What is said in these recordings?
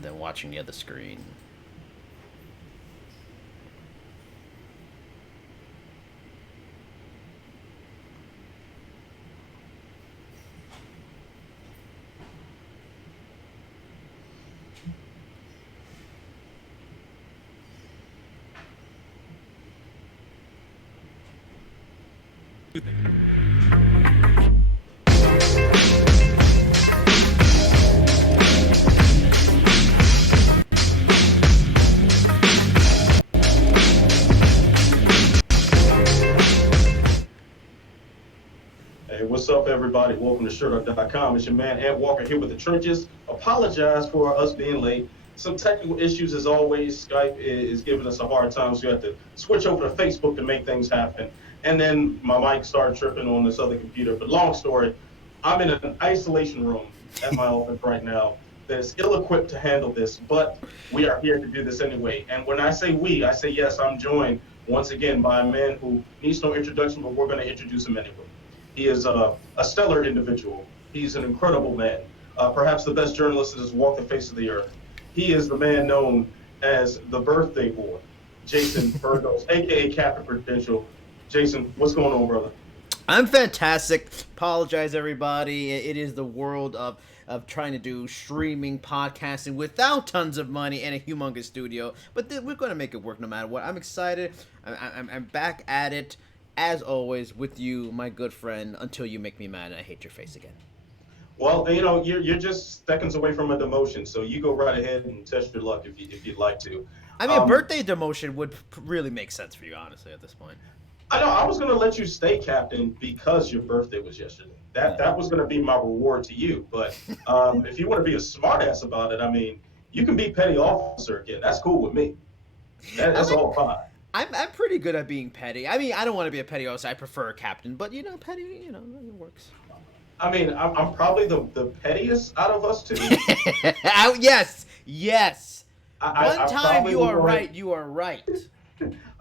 and then watching the other screen. Hey, what's up, everybody? Welcome to Sherdog.com. It's your man, Ed Walker, here with the trenches. Apologize for us being late. Some technical issues, as always. Skype is giving us a hard time, so you have to switch over to Facebook to make things happen. And then my mic started tripping on this other computer. But long story, I'm in an isolation room at my office right now that is ill-equipped to handle this, but we are here to do this anyway. And when I say we, I say yes, I'm joined once again by a man who needs no introduction, but we're going to introduce him anyway. He is a stellar individual. He's an incredible man, perhaps the best journalist that has walked the face of the earth. He is the man known as the birthday boy, Jason Burgos, a.k.a. Captain Prudential. Jason, what's going on, brother? I'm fantastic. Apologize, everybody. It is the world of trying to do streaming, podcasting without tons of money and a humongous studio. But we're going to make it work no matter what. I'm excited. I'm back at it, as always, with you, my good friend, until you make me mad and I hate your face again. Well, you know, you're just seconds away from a demotion, so you go right ahead and test your luck if you'd like to. I mean, a birthday demotion would really make sense for you, honestly, at this point. I know. I was going to let you stay captain because your birthday was yesterday. That was going to be my reward to you. But if you want to be a smartass about it, I mean, you can be petty officer again. That's cool with me. That's all fine. I'm pretty good at being petty. I mean, I don't want to be a petty officer. I prefer a captain, but petty, it works. I mean, I'm probably the pettiest out of us two. Yes. One time you are right. You are right.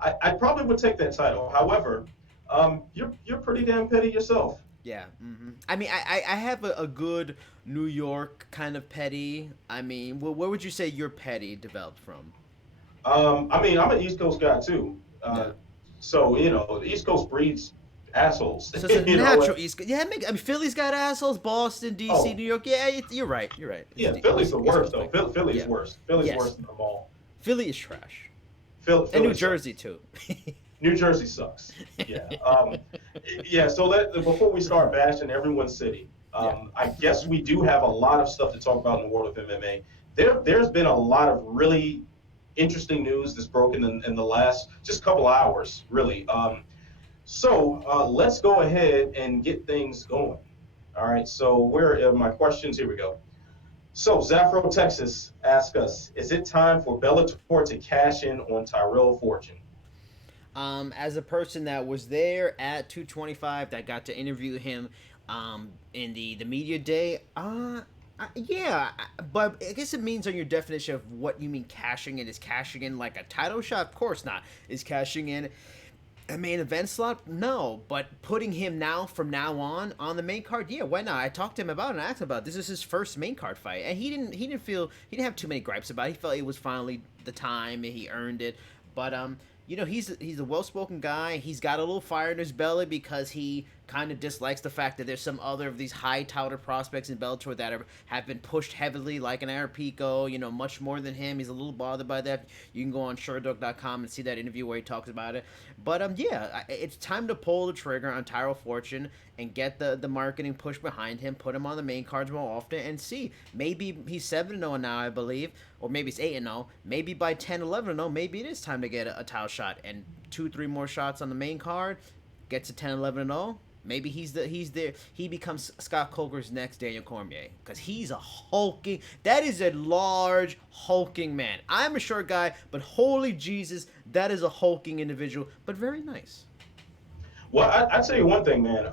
I probably would take that title. However, you're pretty damn petty yourself. Yeah. Mm-hmm. I mean, I have a good New York kind of petty. I mean, where would you say your petty developed from? I mean, I'm an East Coast guy too. So, the East Coast breeds assholes. So it's a natural East Coast. Yeah, I mean, Philly's got assholes. Boston, D.C., New York. Yeah, you're right. Yeah, Philly's the worst, though. Philly's worse. Philly's worse than them all. Philly is trash. Philly and New Jersey, too. New Jersey sucks. Yeah. So before we start bashing everyone's city, I guess we do have a lot of stuff to talk about in the world of MMA. There's been a lot of really interesting news that's broken in the last just couple hours, really. So let's go ahead and get things going. All right, so where are my questions? Here we go. So Zafro, Texas, ask us, is it time for Bellator to cash in on Tyrell Fortune? As a person that was there at 225, that got to interview him in the media day, yeah, but I guess it means on your definition of what you mean cashing in. Is cashing in like a title shot? Of course not. Is cashing in a main event slot? No, but putting him from now on the main card, yeah, why not? I talked to him about it and asked him about it. This is his first main card fight, and he didn't have too many gripes about it. He felt it was finally the time and he earned it. But he's a well-spoken guy. He's got a little fire in his belly because he kind of dislikes the fact that there's some other of these high-touted prospects in Bellator that have been pushed heavily, like an Arapico, much more than him. He's a little bothered by that. You can go on Sherdog.com and see that interview where he talks about it. But, it's time to pull the trigger on Tyrell Fortune and get the marketing push behind him, put him on the main cards more often, and see. Maybe he's 7-0 now, I believe, or maybe it's 8-0. Maybe by 10, 11-0, maybe it is time to get a title shot and 2-3 more shots on the main card, get to 10, 11-0. Maybe he becomes Scott Coker's next Daniel Cormier, because he's a hulking. That is a large hulking man. I'm a short guy, but holy Jesus, that is a hulking individual, but very nice. Well, I'd say one thing, man.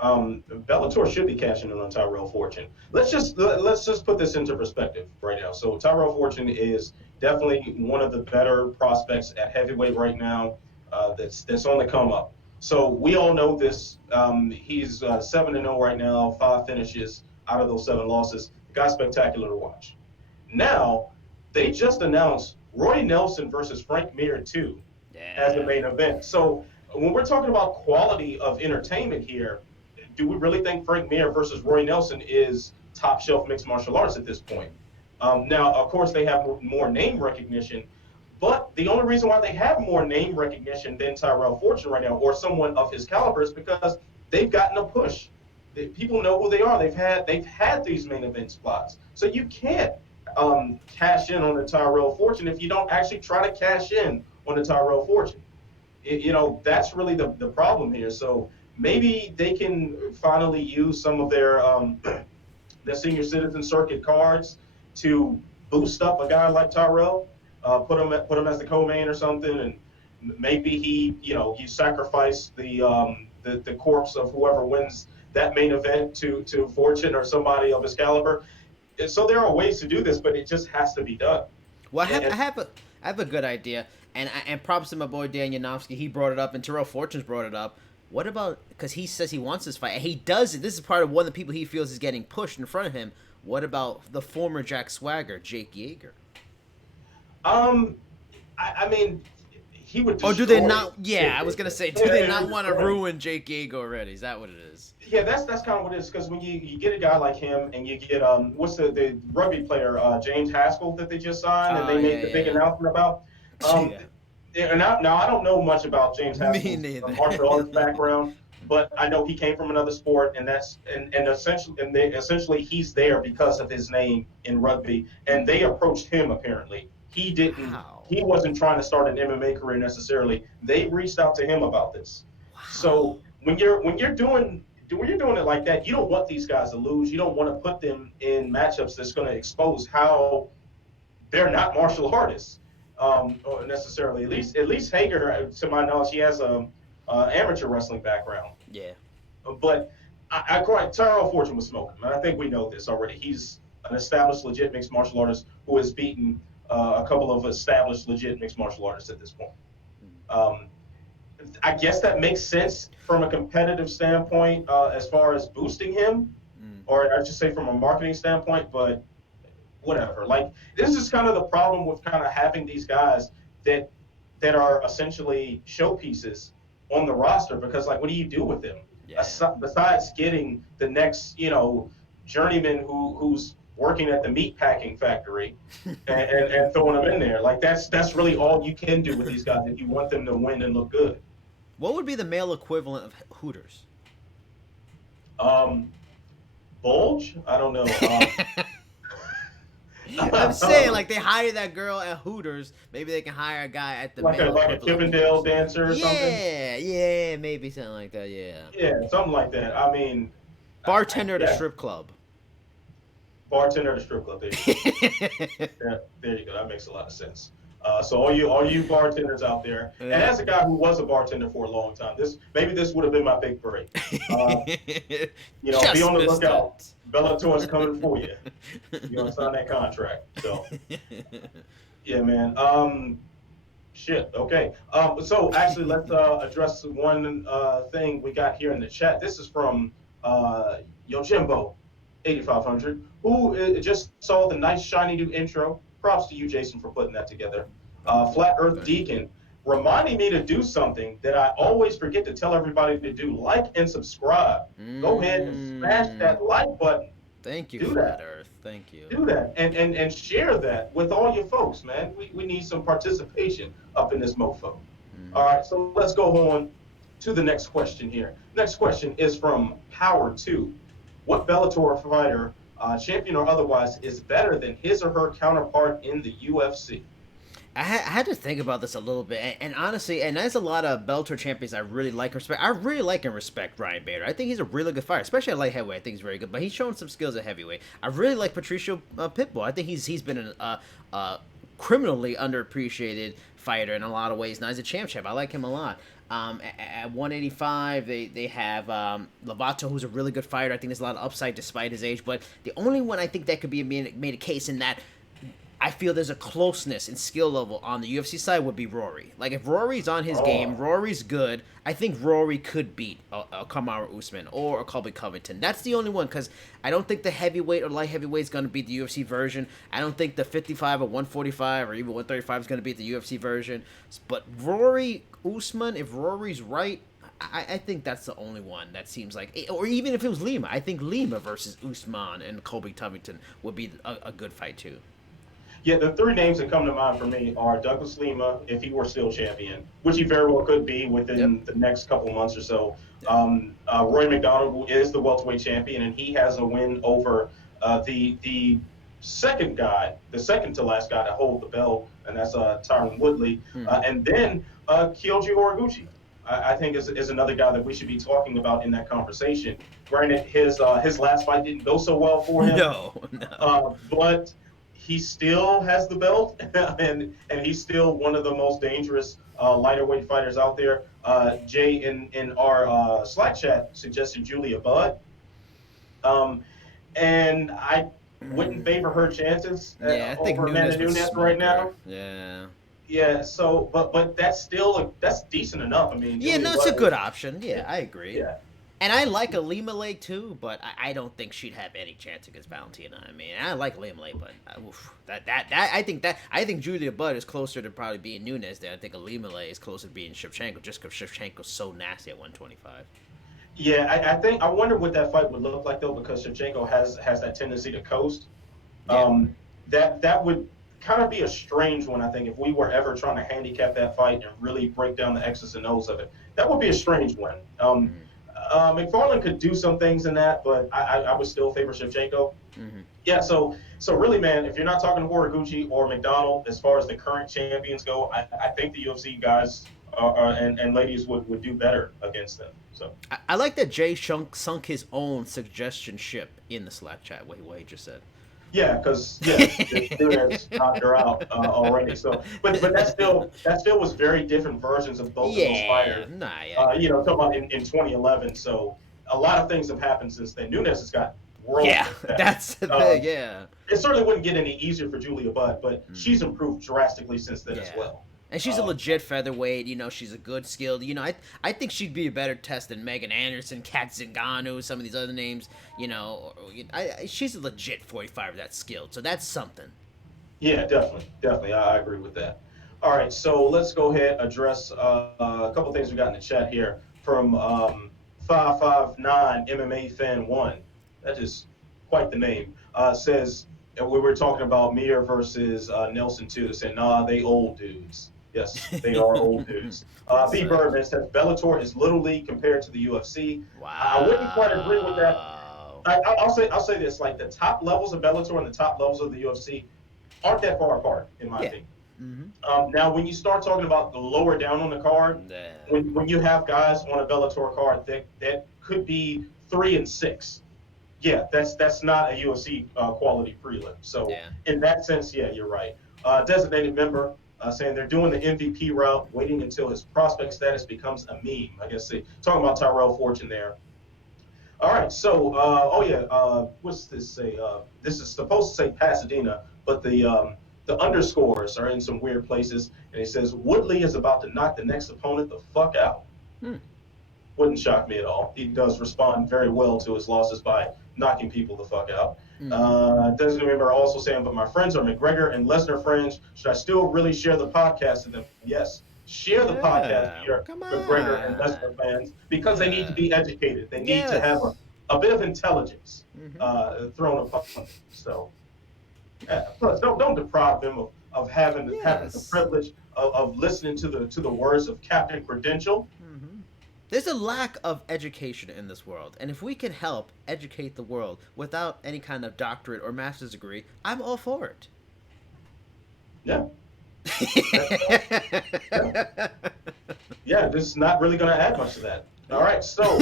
Bellator should be cashing in on Tyrell Fortune. Let's just put this into perspective right now. So Tyrell Fortune is definitely one of the better prospects at heavyweight right now. That's on the come up. So we all know this. He's 7-0 right now, 5 finishes out of those 7 losses. The guy's spectacular to watch. Now, they just announced Roy Nelson versus Frank Mir 2 as the Yeah. main event. So when we're talking about quality of entertainment here, do we really think Frank Mir versus Roy Nelson is top shelf mixed martial arts at this point? Now, of course, they have more name recognition, but the only reason why they have more name recognition than Tyrell Fortune right now, or someone of his caliber, is because they've gotten a push. People know who they are. They've had these main event spots. So you can't cash in on the Tyrell Fortune if you don't actually try to cash in on the Tyrell Fortune. That's really the problem here. So maybe they can finally use some of their senior citizen circuit cards to boost up a guy like Tyrell, put him as the co-main or something, and maybe you sacrifice the corpse of whoever wins that main event to Fortune or somebody of his caliber. And so there are ways to do this, but it just has to be done. Well, And, I have a good idea, and props to my boy Dan Yanofsky. He brought it up, and Tyrell Fortune's brought it up. What about, because he says he wants this fight, and he does it. This is part of one of the people he feels is getting pushed in front of him. What about the former Jack Swagger, Jake Yeager? I mean, he would. Or do they not? Yeah, I was gonna say, do they Yeah, not want to ruin Jake Yeager already? Is that what it is? Yeah, that's kind of what it is. Because when you get a guy like him, and you get what's the rugby player James Haskell that they just signed, and they made the big announcement about. And now I don't know much about James Haskell's martial arts background, but I know he came from another sport, and essentially he's there because of his name in rugby, and they approached him apparently. He didn't. Wow. He wasn't trying to start an MMA career necessarily. They reached out to him about this. Wow. So when you're doing it like that, you don't want these guys to lose. You don't want to put them in matchups that's going to expose how they're not martial artists necessarily. At least Hager, to my knowledge, he has a amateur wrestling background. Yeah. But I Tyrell Fortune was smoking, and I think we know this already. He's an established, legit mixed martial artist who has beaten a couple of established, legit mixed martial artists at this point. I guess that makes sense from a competitive standpoint as far as boosting him, or I should say from a marketing standpoint, but whatever. Like, this is kind of the problem with kind of having these guys that are essentially showpieces on the roster, because, like, what do you do with them? Yeah. Besides getting the next, journeyman who's working at the meat packing factory and throwing them in there. Like, that's really all you can do with these guys if you want them to win and look good. What would be the male equivalent of Hooters? Bulge? I don't know. I'm saying, like, they hire that girl at Hooters. Maybe they can hire a guy at the like a Chippendale dancer or something. Yeah, maybe something like that. Yeah, something like that. I mean, bartender at a strip club. Bartender at a strip club. There you go. That makes a lot of sense. So all you bartenders out there, and as a guy who was a bartender for a long time, this would have been my big break. Be on the lookout. Bellator's coming for you. You want to sign that contract. So, yeah, man. Shit. Okay. So actually, let's address one thing we got here in the chat. This is from Yojimbo 8500, who just saw the nice shiny new intro. Props to you, Jason, for putting that together. Flat Earth Deacon, reminding me to do something that I always forget to tell everybody to do. Like and subscribe. Go ahead and smash that like button. Thank you, Flat Earth. Thank you. Do that. And share that with all your folks, man. We need some participation up in this mofo. All right, so let's go on to the next question here. Next question is from Power2. What Bellator fighter, champion or otherwise, is better than his or her counterpart in the UFC? I had to think about this a little bit, and honestly, and there's a lot of Bellator champions I really like and respect. I really like and respect Ryan Bader. I think he's a really good fighter, especially at light heavyweight. I think he's very good, but he's shown some skills at heavyweight. I really like Patricio Pitbull. I think he's been a criminally underappreciated fighter in a lot of ways. Now he's a champ. I like him a lot. At 185, they have Lovato, who's a really good fighter. I think there's a lot of upside despite his age, but the only one I think that could be made a case in that I feel there's a closeness and skill level on the UFC side would be Rory. Like if Rory's on his game, Oh, Rory's good. I think Rory could beat a Kamaru Usman or a Colby Covington. That's the only one because I don't think the heavyweight or light heavyweight is going to beat the UFC version. I don't think the 55 or 145 or even 135 is going to beat the UFC version. But Rory Usman, if Rory's right, I think that's the only one that seems like, or even if it was Lima, I think Lima versus Usman and Colby Covington would be a good fight too. yeah, the three names that come to mind for me are Douglas Lima, if he were still champion, which he very well could be Yep. within the next couple of months or so. Roy McDonald, who is the welterweight champion, and he has a win over the second guy, the second to last guy to hold the belt, and that's Tyron Woodley. And then Kyoji Horiguchi, I think is another guy that we should be talking about in that conversation. Granted, his last fight didn't go so well for him. No. But he still has the belt, and he's still one of the most dangerous lighter weight fighters out there. Jay in our Slack chat suggested Julia Budd, and I wouldn't favor her chances Yeah, I think over Amanda Nunes Nunes right now. Yeah. Yeah, so but that's that's decent enough. I mean, Yeah, Julia no, it's a Budd good option. Yeah, I agree. Yeah. And I like a Lima Lay too, but I don't think she'd have any chance against Valentina. I mean, I like Lima Lay, but I think Julia Budd is closer to probably being Nunes than I think a Lima Lay is closer to being Shevchenko, just because Shevchenko's so nasty at 125. Yeah, I wonder what that fight would look like though, because Shevchenko has that tendency to coast. Yeah. That would kind of be a strange one, I think, if we were ever trying to handicap that fight and really break down the X's and O's of it. That would be a strange one. McFarlane could do some things in that, but I would still favor Shevchenko. Mm-hmm. Yeah, so really, man, if you're not talking Horiguchi or McDonald, as far as the current champions go, I think the UFC guys and ladies would do better against them. So I like that Jay sunk his own suggestion ship in the Slack chat. What he just said. yeah, because Nunes knocked her out already. So, but that still was very different versions of both of those fighters. Nah, yeah. Talking about in 2011. So a lot of things have happened since then. Nunes has got world. Yeah, that's the thing. Yeah. It certainly wouldn't get any easier for Julia Budd, but she's improved drastically since then as well. And she's a legit featherweight. She's a good skilled. I think she'd be a better test than Megan Anderson, Kat Zingano, some of these other names. She's a legit 45 that's skilled. So that's something. Yeah, definitely. I agree with that. All right, so let's go ahead and address a couple things we got in the chat here from 559 MMA Fan 1. That is quite the name. Says, and we were talking about Mir versus Nelson too. They said, nah, they old dudes. Yes, they are old dudes. B. Birdman says Bellator is Little League compared to the UFC. Wow. I wouldn't quite agree with that. I'll say this: like the top levels of Bellator and the top levels of the UFC aren't that far apart, in my opinion. Mm-hmm. Now, when you start talking about the lower down on the card, when you have guys on a Bellator card that could be 3 and 6, yeah, that's not a UFC quality prelim. So in that sense, yeah, you're right. Designated member saying they're doing the MVP route, waiting until his prospect status becomes a meme. I guess talking about Tyrell Fortune there. All right, so what's this say? This is supposed to say Pasadena, but the underscores are in some weird places, and it says Woodley is about to knock the next opponent the fuck out. Wouldn't shock me at all. He does respond very well to his losses by knocking people the fuck out. Doesn't remember also saying, but my friends are McGregor and Lesnar friends. Should I still really share the podcast to them? Yes. Share the podcast here, McGregor and Lesnar fans, because they need to be educated. They need to have a bit of intelligence thrown upon them. So, plus, don't deprive them of having the privilege of listening to the words of Captain Credential. There's a lack of education in this world, and if we can help educate the world without any kind of doctorate or master's degree, I'm all for it. Yeah. Yeah, this is not really going to add much to that. All right, so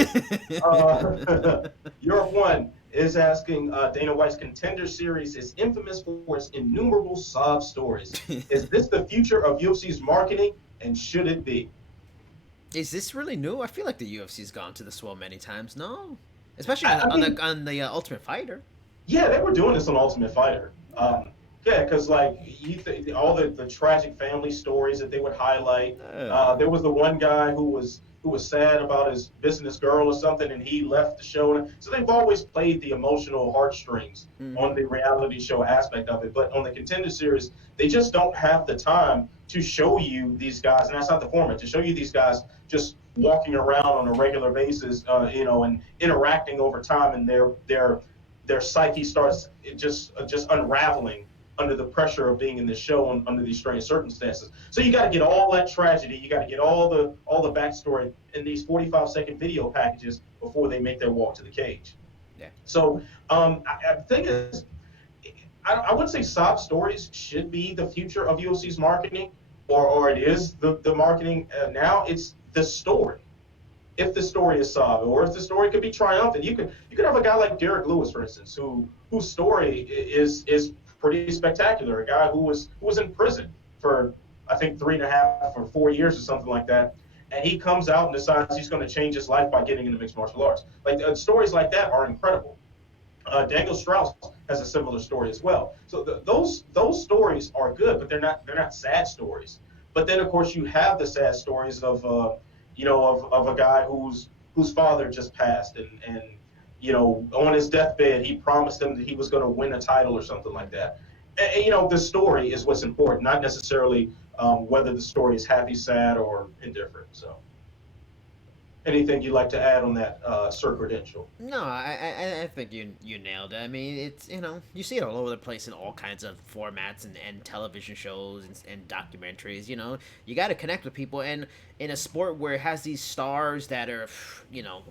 Europe One is asking Dana White's Contender Series is infamous for its innumerable sob stories. Is this the future of UFC's marketing, and should it be? Is this really new? I feel like the UFC's gone to the swell many times. No, especially on the Ultimate Fighter. Yeah, they were doing this on Ultimate Fighter. Yeah, because like all the tragic family stories that they would highlight. There was the one guy who was sad about his business girl or something, and he left the show. So they've always played the emotional heartstrings on Mm-hmm. the reality show aspect of it. But on the Contender Series, they just don't have the time to show you these guys, and that's not the format. To show you these guys just walking around on a regular basis, and interacting over time, and their psyche starts just unraveling under the pressure of being in this show under these strange circumstances. So you got to get all that tragedy, you got to get all the backstory in these 45-second video packages before they make their walk to the cage. Yeah. So the thing is, I wouldn't say sob stories should be the future of UFC's marketing, or it is the marketing now. It's the story. If the story is sob, or if the story could be triumphant, you could have a guy like Derek Lewis, for instance, whose story is pretty spectacular. A guy who was in prison for, I think, 3.5 or 4 years or something like that, and he comes out and decides he's going to change his life by getting into mixed martial arts. Like stories like that are incredible. Daniel Strauss has a similar story as well. So those stories are good, but they're not sad stories. But then of course you have the sad stories of a guy whose father just passed, and on his deathbed he promised him that he was going to win a title or something like that. And the story is what's important, not necessarily whether the story is happy, sad, or indifferent. So anything you'd like to add on that, Sir Credential? No, I think you nailed it. I mean, it's you see it all over the place in all kinds of formats and television shows and documentaries. You got to connect with people, and in a sport where it has these stars that are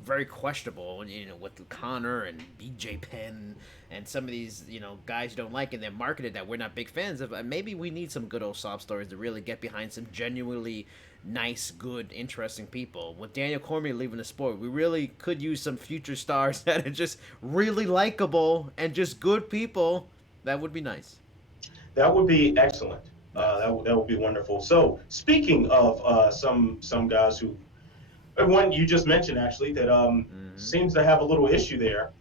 very questionable. With Connor and BJ Penn and some of these guys you don't like, and they're marketed that we're not big fans of. Maybe we need some good old sob stories to really get behind some genuinely nice, good, interesting people. With Daniel Cormier leaving the sport, we really could use some future stars that are just really likable and just good people. That would be nice. That would be excellent. That would be wonderful. So speaking of some guys who, one you just mentioned actually that seems to have a little issue there.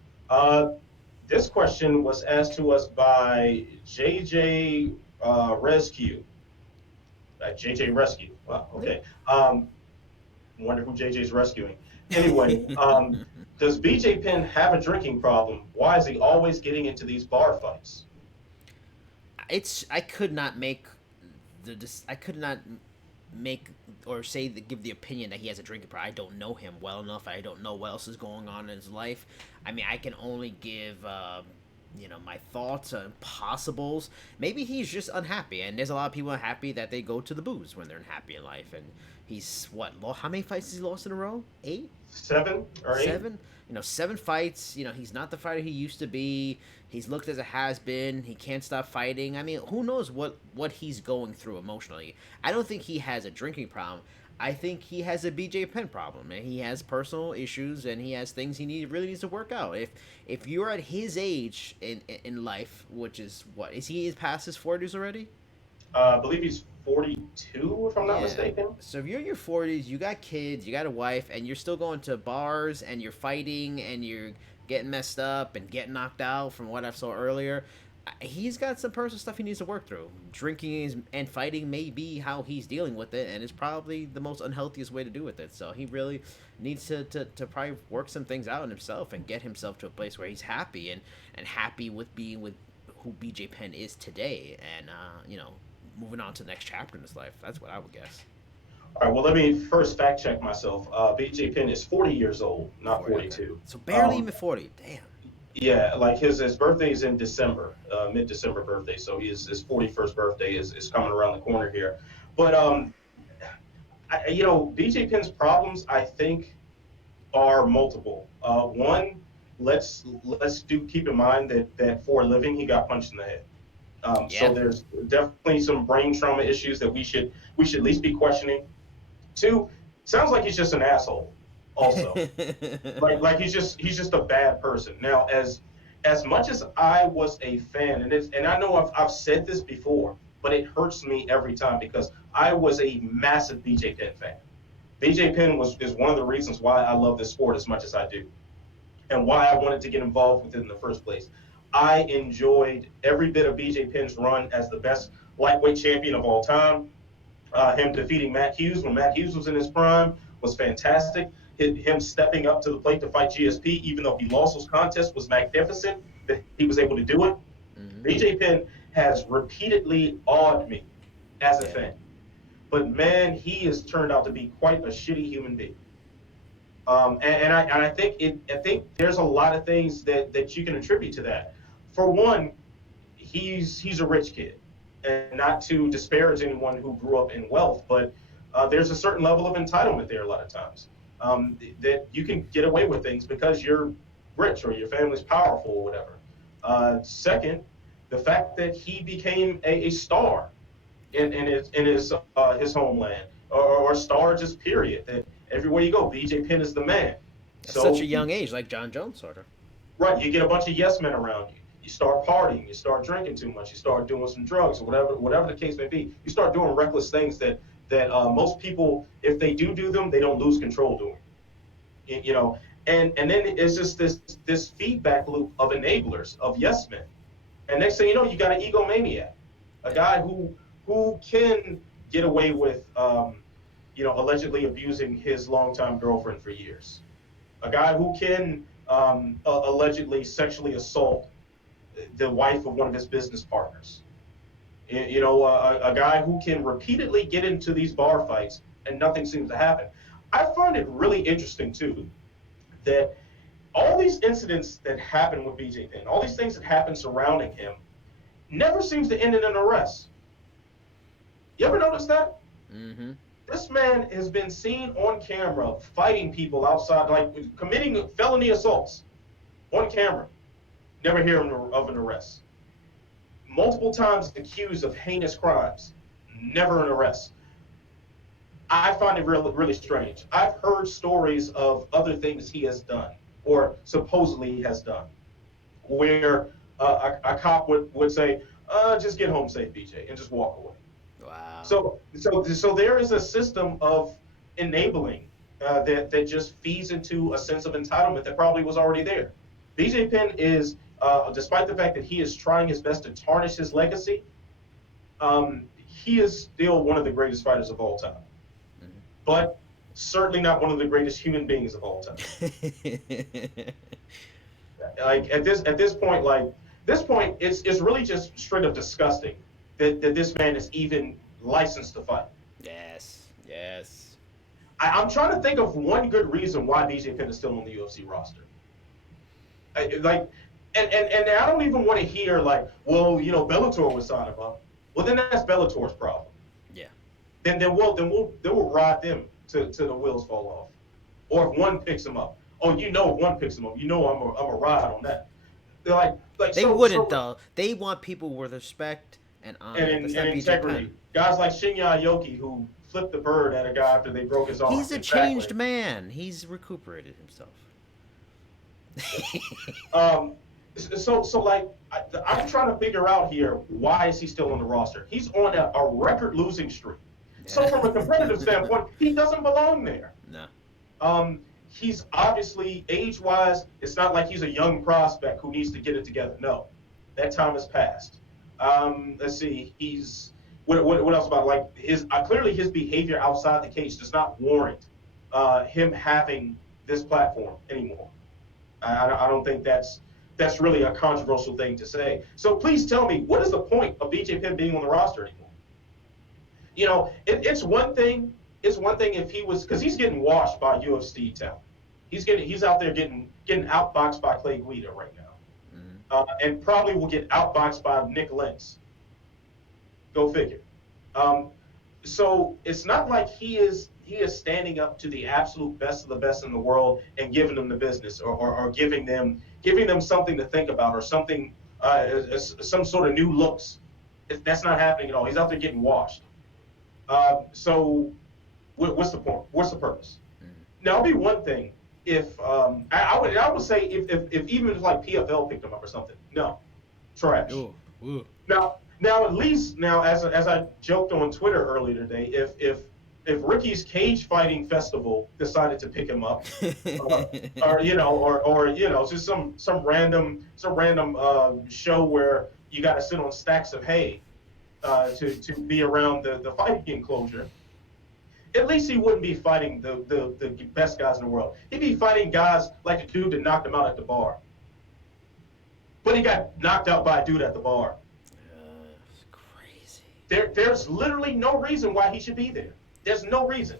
This question was asked to us by JJ Rescue. JJ Rescue. Wow. Okay. Wonder who JJ's rescuing. Anyway, does BJ Penn have a drinking problem? Why is he always getting into these bar fights? I could not make I could not make or give the opinion that he has a drinking problem. I don't know him well enough. I don't know what else is going on in his life. I mean, I can only give my thoughts and possibles. Maybe he's just unhappy, and there's a lot of people unhappy that they go to the booze when they're unhappy in life. And he's how many fights has he lost in a row? 8? 7 or 8? 7. 7 fights. He's not the fighter he used to be. He's looked as a has-been. He can't stop fighting. I mean, who knows what he's going through emotionally. I don't think he has a drinking problem. I think he has a BJ Penn problem, and he has personal issues, and he has things he really needs to work out. If you're at his age in life, which is what is he past his 40s already? I believe he's 42, if I'm not mistaken. So if you're in your 40s, you got kids, you got a wife, and you're still going to bars, and you're fighting, and you're getting messed up and getting knocked out from what I saw earlier, he's got some personal stuff he needs to work through. Drinking and fighting may be how he's dealing with it, and it's probably the most unhealthiest way to do with it. So he really needs to probably work some things out in himself and get himself to a place where he's happy and happy with being with who BJ Penn is today, and moving on to the next chapter in his life. That's what I would guess. All right, well, let me first fact check myself. BJ Penn is 40 years old, not 42. So barely even 40. Damn. Yeah, like his birthday is in December, mid-December birthday. So his 41st birthday is coming around the corner here. But BJ Penn's problems, I think, are multiple. One, let's keep in mind that for a living he got punched in the head. So there's definitely some brain trauma issues that we should at least be questioning. 2, sounds like he's just an asshole. Also, like he's just a bad person. Now, as much as I was a fan, and I know I've said this before, but it hurts me every time because I was a massive BJ Penn fan. BJ Penn is one of the reasons why I love this sport as much as I do, and why I wanted to get involved with it in the first place. I enjoyed every bit of BJ Penn's run as the best lightweight champion of all time. Him defeating Matt Hughes when Matt Hughes was in his prime was fantastic. Him stepping up to the plate to fight GSP, even though he lost those contests, was magnificent that he was able to do it. Mm-hmm. BJ Penn has repeatedly awed me as a Yeah. fan. But man, he has turned out to be quite a shitty human being. I think there's a lot of things that you can attribute to that. For one, he's a rich kid, and not to disparage anyone who grew up in wealth, but there's a certain level of entitlement there a lot of times, that you can get away with things because you're rich or your family's powerful or whatever. Second, the fact that he became a star in his homeland, or star just period. That everywhere you go, BJ Penn is the man. At So such a young age, like Jon Jones, sort of. right, you get a bunch of yes men around you. You start partying, you start drinking too much, you start doing some drugs, or whatever the case may be. You start doing reckless things that most people, if they do them, they don't lose control doing. You know, and then it's just this feedback loop of enablers, of yes men. And next thing you know, you got an egomaniac, a guy who can get away with, allegedly abusing his longtime girlfriend for years, a guy who can allegedly sexually assault the wife of one of his business partners, a guy who can repeatedly get into these bar fights and nothing seems to happen. I find it really interesting too that all these incidents that happen with BJ Penn, all these things that happen surrounding him, never seems to end in an arrest. You ever notice that? Mm-hmm. This man has been seen on camera fighting people outside, like committing felony assaults on camera. Never hear of an arrest. Multiple times accused of heinous crimes. Never an arrest. I find it really, really strange. I've heard stories of other things he has done, or supposedly has done, where a cop would say, just get home safe, BJ, and just walk away. Wow. So there is a system of enabling that just feeds into a sense of entitlement that probably was already there. BJ Penn is, despite the fact that he is trying his best to tarnish his legacy, he is still one of the greatest fighters of all time. Mm-hmm. But certainly not one of the greatest human beings of all time. Like at this point, it's really just straight up disgusting that this man is even licensed to fight. Yes. I'm trying to think of one good reason why BJ Penn is still on the UFC roster. And I don't even want to hear like, well, Bellator would sign him up. Well, then that's Bellator's problem. Yeah. Then we'll ride them till the wheels fall off. Or if one picks him up, if one picks him up, I'm a ride on that. They're they wouldn't though. They want people with respect and honor and integrity. Guys like Shinya Aoki who flipped the bird at a guy after they broke his arm. He's a changed man. He's recuperated himself. I'm trying to figure out here, why is he still on the roster? He's on a record losing streak. So from a competitive standpoint, he doesn't belong there. No. He's obviously, age-wise, it's not like he's a young prospect who needs to get it together. No, that time has passed. Let's see, what else about, like, clearly his behavior outside the cage does not warrant him having this platform anymore. I don't think that's really a controversial thing to say. So please tell me, what is the point of BJ Penn being on the roster anymore? It's one thing. It's one thing if he was, because he's getting washed by UFC talent. He's out there getting outboxed by Clay Guida right now, and probably will get outboxed by Nick Lentz. Go figure. So it's not like he is standing up to the absolute best of the best in the world and giving them the business, or giving them something to think about, or something, some sort of new looks. That's not happening at all. He's out there getting washed. So what's the point? What's the purpose? Now, it'll be one thing if I would say if even if like PFL picked him up or something. No, trash. Ooh. Now at least as I joked on Twitter earlier today, if if Ricky's cage fighting festival decided to pick him up, or just some random show where you got to sit on stacks of hay to be around the fighting enclosure, at least he wouldn't be fighting the best guys in the world. He'd be fighting guys like the dude that knocked him out at the bar. But he got knocked out by a dude at the bar. It's crazy. There's literally no reason why he should be there. There's no reason.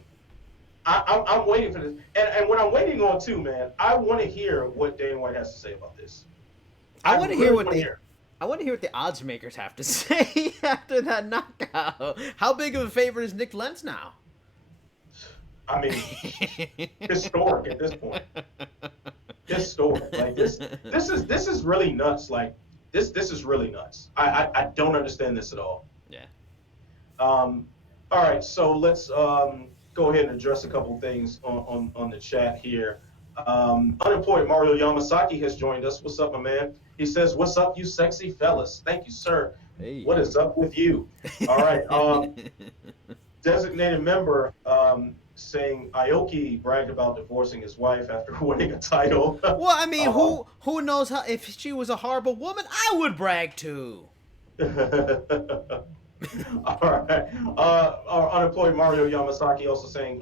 I'm waiting for this. And what I'm waiting on too, man, I want to hear what Dana White has to say about this. I want to hear what the odds makers have to say after that knockout. How big of a favorite is Nick Lentz now? I mean, historic at this point. Historic. Like this is really nuts. Like this is really nuts. I don't understand this at all. Yeah. All right, so let's go ahead and address a couple things on the chat here. Unemployed Mario Yamasaki has joined us. What's up, my man? He says, "What's up, you sexy fellas?" Thank you, sir. Hey. What is up with you? All right. Designated member saying Aoki bragged about divorcing his wife after winning a title. Well, I mean, who knows how? If she was a horrible woman, I would brag too. All right. Our unemployed Mario Yamasaki also saying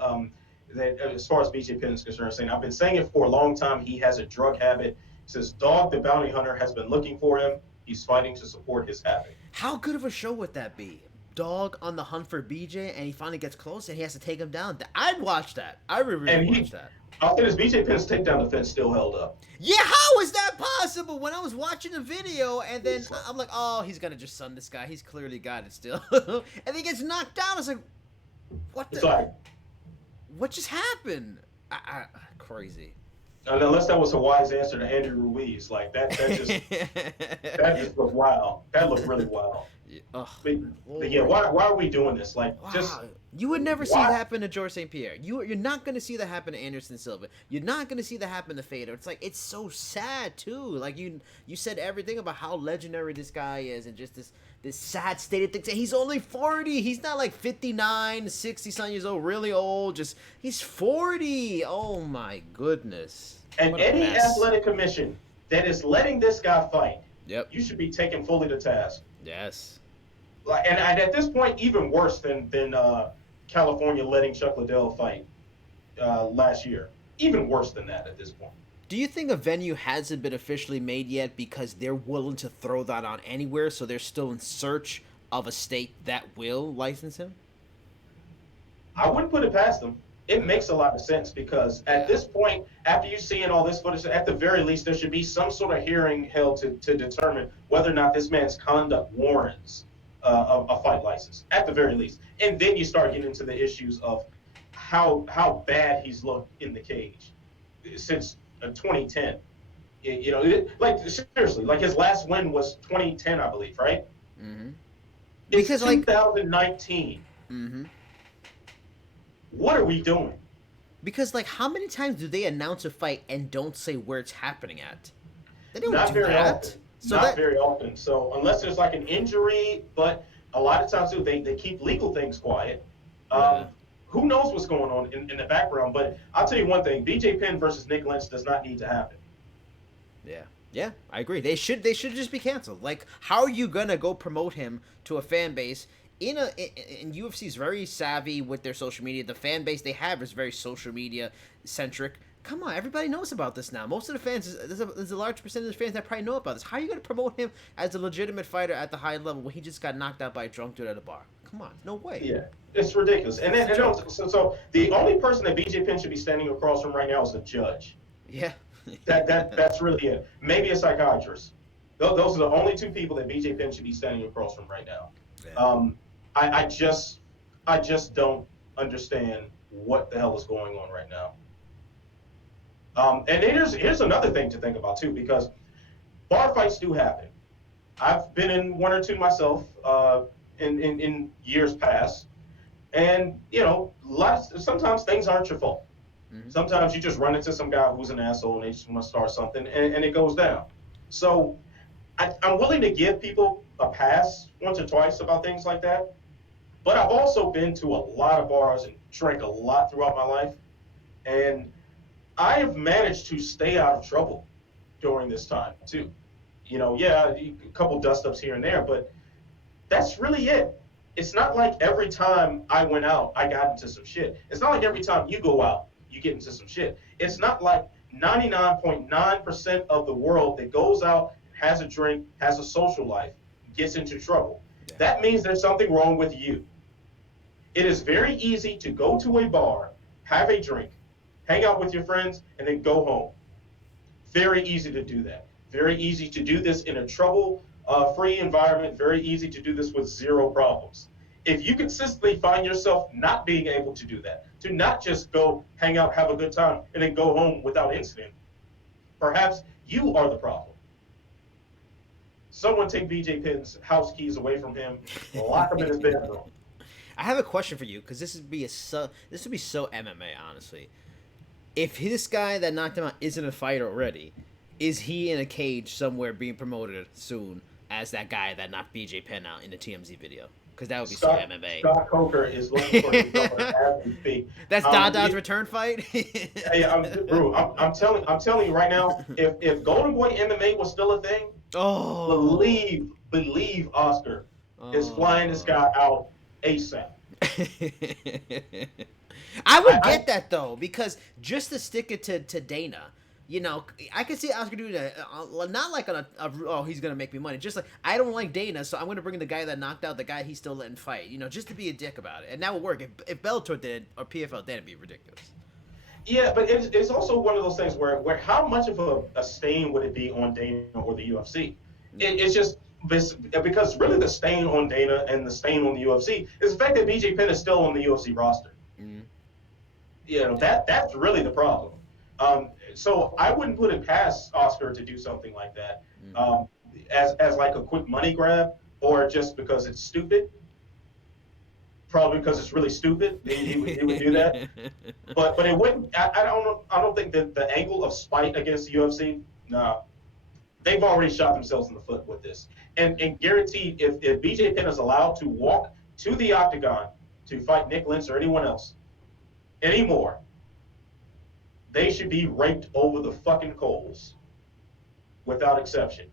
that as far as BJ Penn is concerned, saying, "I've been saying it for a long time. He has a drug habit." He says, "Dog, the bounty hunter, has been looking for him. He's fighting to support his habit." How good of a show would that be? Dog on the hunt for BJ, and he finally gets close, and he has to take him down. I'd watch that. I would really watch that. I'll say this: BJ Penn's takedown defense still held up. Yeah, how is that possible? When I was watching the video, and then I'm like, oh, he's gonna just sun this guy. He's clearly got it still, and he gets knocked down. I was like, what just happened? Crazy. Unless that was a wise answer to Andy Ruiz, like that just looked wild. That looked really wild. But yeah, why are we doing this? Like, wow. just you would never see that happen to George St. Pierre. You're not going to see that happen to Anderson Silva. You're not going to see that happen to Felder. It's like, it's so sad too. Like you said everything about how legendary this guy is, and just this sad state of things. He's only 40. He's not like 59, 60-something years old, really old. He's 40. Oh my goodness. And any athletic commission that is letting this guy fight, yep, you should be taken fully to task. Yes. Like, and at this point, even worse than California letting Chuck Liddell fight last year. Even worse than that at this point. Do you think a venue hasn't been officially made yet because they're willing to throw that on anywhere, so they're still in search of a state that will license him? I wouldn't put it past them. It makes a lot of sense because at this point, after you seeing all this footage, at the very least, there should be some sort of hearing held to determine whether or not this man's conduct warrants a fight license, at the very least. And then you start getting into the issues of how bad he's looked in the cage since 2010. Like seriously, like his last win was 2010, I believe, right? Mm-hmm. Because 2019. Mm-hmm. What are we doing? Because, like, how many times do they announce a fight and don't say where it's happening at? They don't Not do very that. often. Not very often. So unless there's like an injury, but a lot of times too, they keep legal things quiet. Who knows what's going on in the background? But I'll tell you one thing: BJ Penn versus Nick Lentz does not need to happen. Yeah, I agree. They should just be canceled. Like, how are you gonna go promote him to a fan base? In UFC is very savvy with their social media. The fan base they have is very social media centric. Come on, everybody knows about this now. Most of the fans, there's a large percentage of fans that probably know about this. How are you going to promote him as a legitimate fighter at the high level when he just got knocked out by a drunk dude at a bar? Come on, no way. Yeah, it's ridiculous. So the only person that BJ Penn should be standing across from right now is the judge. Yeah. That's really it. Maybe a psychiatrist. Those are the only two people that BJ Penn should be standing across from right now. Yeah. I just don't understand what the hell is going on right now. And here's another thing to think about too, because bar fights do happen. I've been in one or two myself in years past, and sometimes things aren't your fault. Mm-hmm. Sometimes you just run into some guy who's an asshole and they just want to start something, and it goes down. So I'm willing to give people a pass once or twice about things like that. But I've also been to a lot of bars and drank a lot throughout my life. And I have managed to stay out of trouble during this time, too. Yeah, a couple dust ups here and there, but that's really it. It's not like every time I went out, I got into some shit. It's not like every time you go out, you get into some shit. It's not like 99.9% of the world that goes out, has a drink, has a social life, gets into trouble. Yeah. That means there's something wrong with you. It is very easy to go to a bar, have a drink, hang out with your friends, and then go home. Very easy to do that. Very easy to do this in a trouble-free environment. Very easy to do this with zero problems. If you consistently find yourself not being able to do that, to not just go hang out, have a good time, and then go home without incident, perhaps you are the problem. Someone take BJ Penn's house keys away from him, lock him in his bedroom. I have a question for you because this would be so MMA, honestly. If this guy that knocked him out isn't a fighter already, is he in a cage somewhere being promoted soon as that guy that knocked BJ Penn out in the TMZ video? Because that would be so MMA. Scott Coker is looking for his number as we speak. That's Dada's return fight. Hey, I'm telling you right now, if Golden Boy MMA was still a thing, believe Oscar is flying this guy out ASAP. I would get that though, because just to stick it to Dana, I can see Oscar doing that. Not like he's gonna make me money. Just like, I don't like Dana, so I'm gonna bring in the guy that knocked out the guy he's still letting fight. Just to be a dick about it, and that would work. If Bellator did or PFL did, it'd be ridiculous. Yeah, but it's also one of those things where how much of a stain would it be on Dana or the UFC? It's just because really the stain on Dana and the stain on the UFC is the fact that BJ Penn is still on the UFC roster. Mm-hmm. That's really the problem. So I wouldn't put it past Oscar to do something like that, as like a quick money grab, or just because it's stupid. Probably because it's really stupid, he would do that. But it wouldn't. I don't think that the angle of spite against the UFC. No, they've already shot themselves in the foot with this. And guaranteed, if BJ Penn is allowed to walk to the octagon to fight Nick Lentz or anyone else anymore, they should be raked over the fucking coals, without exception.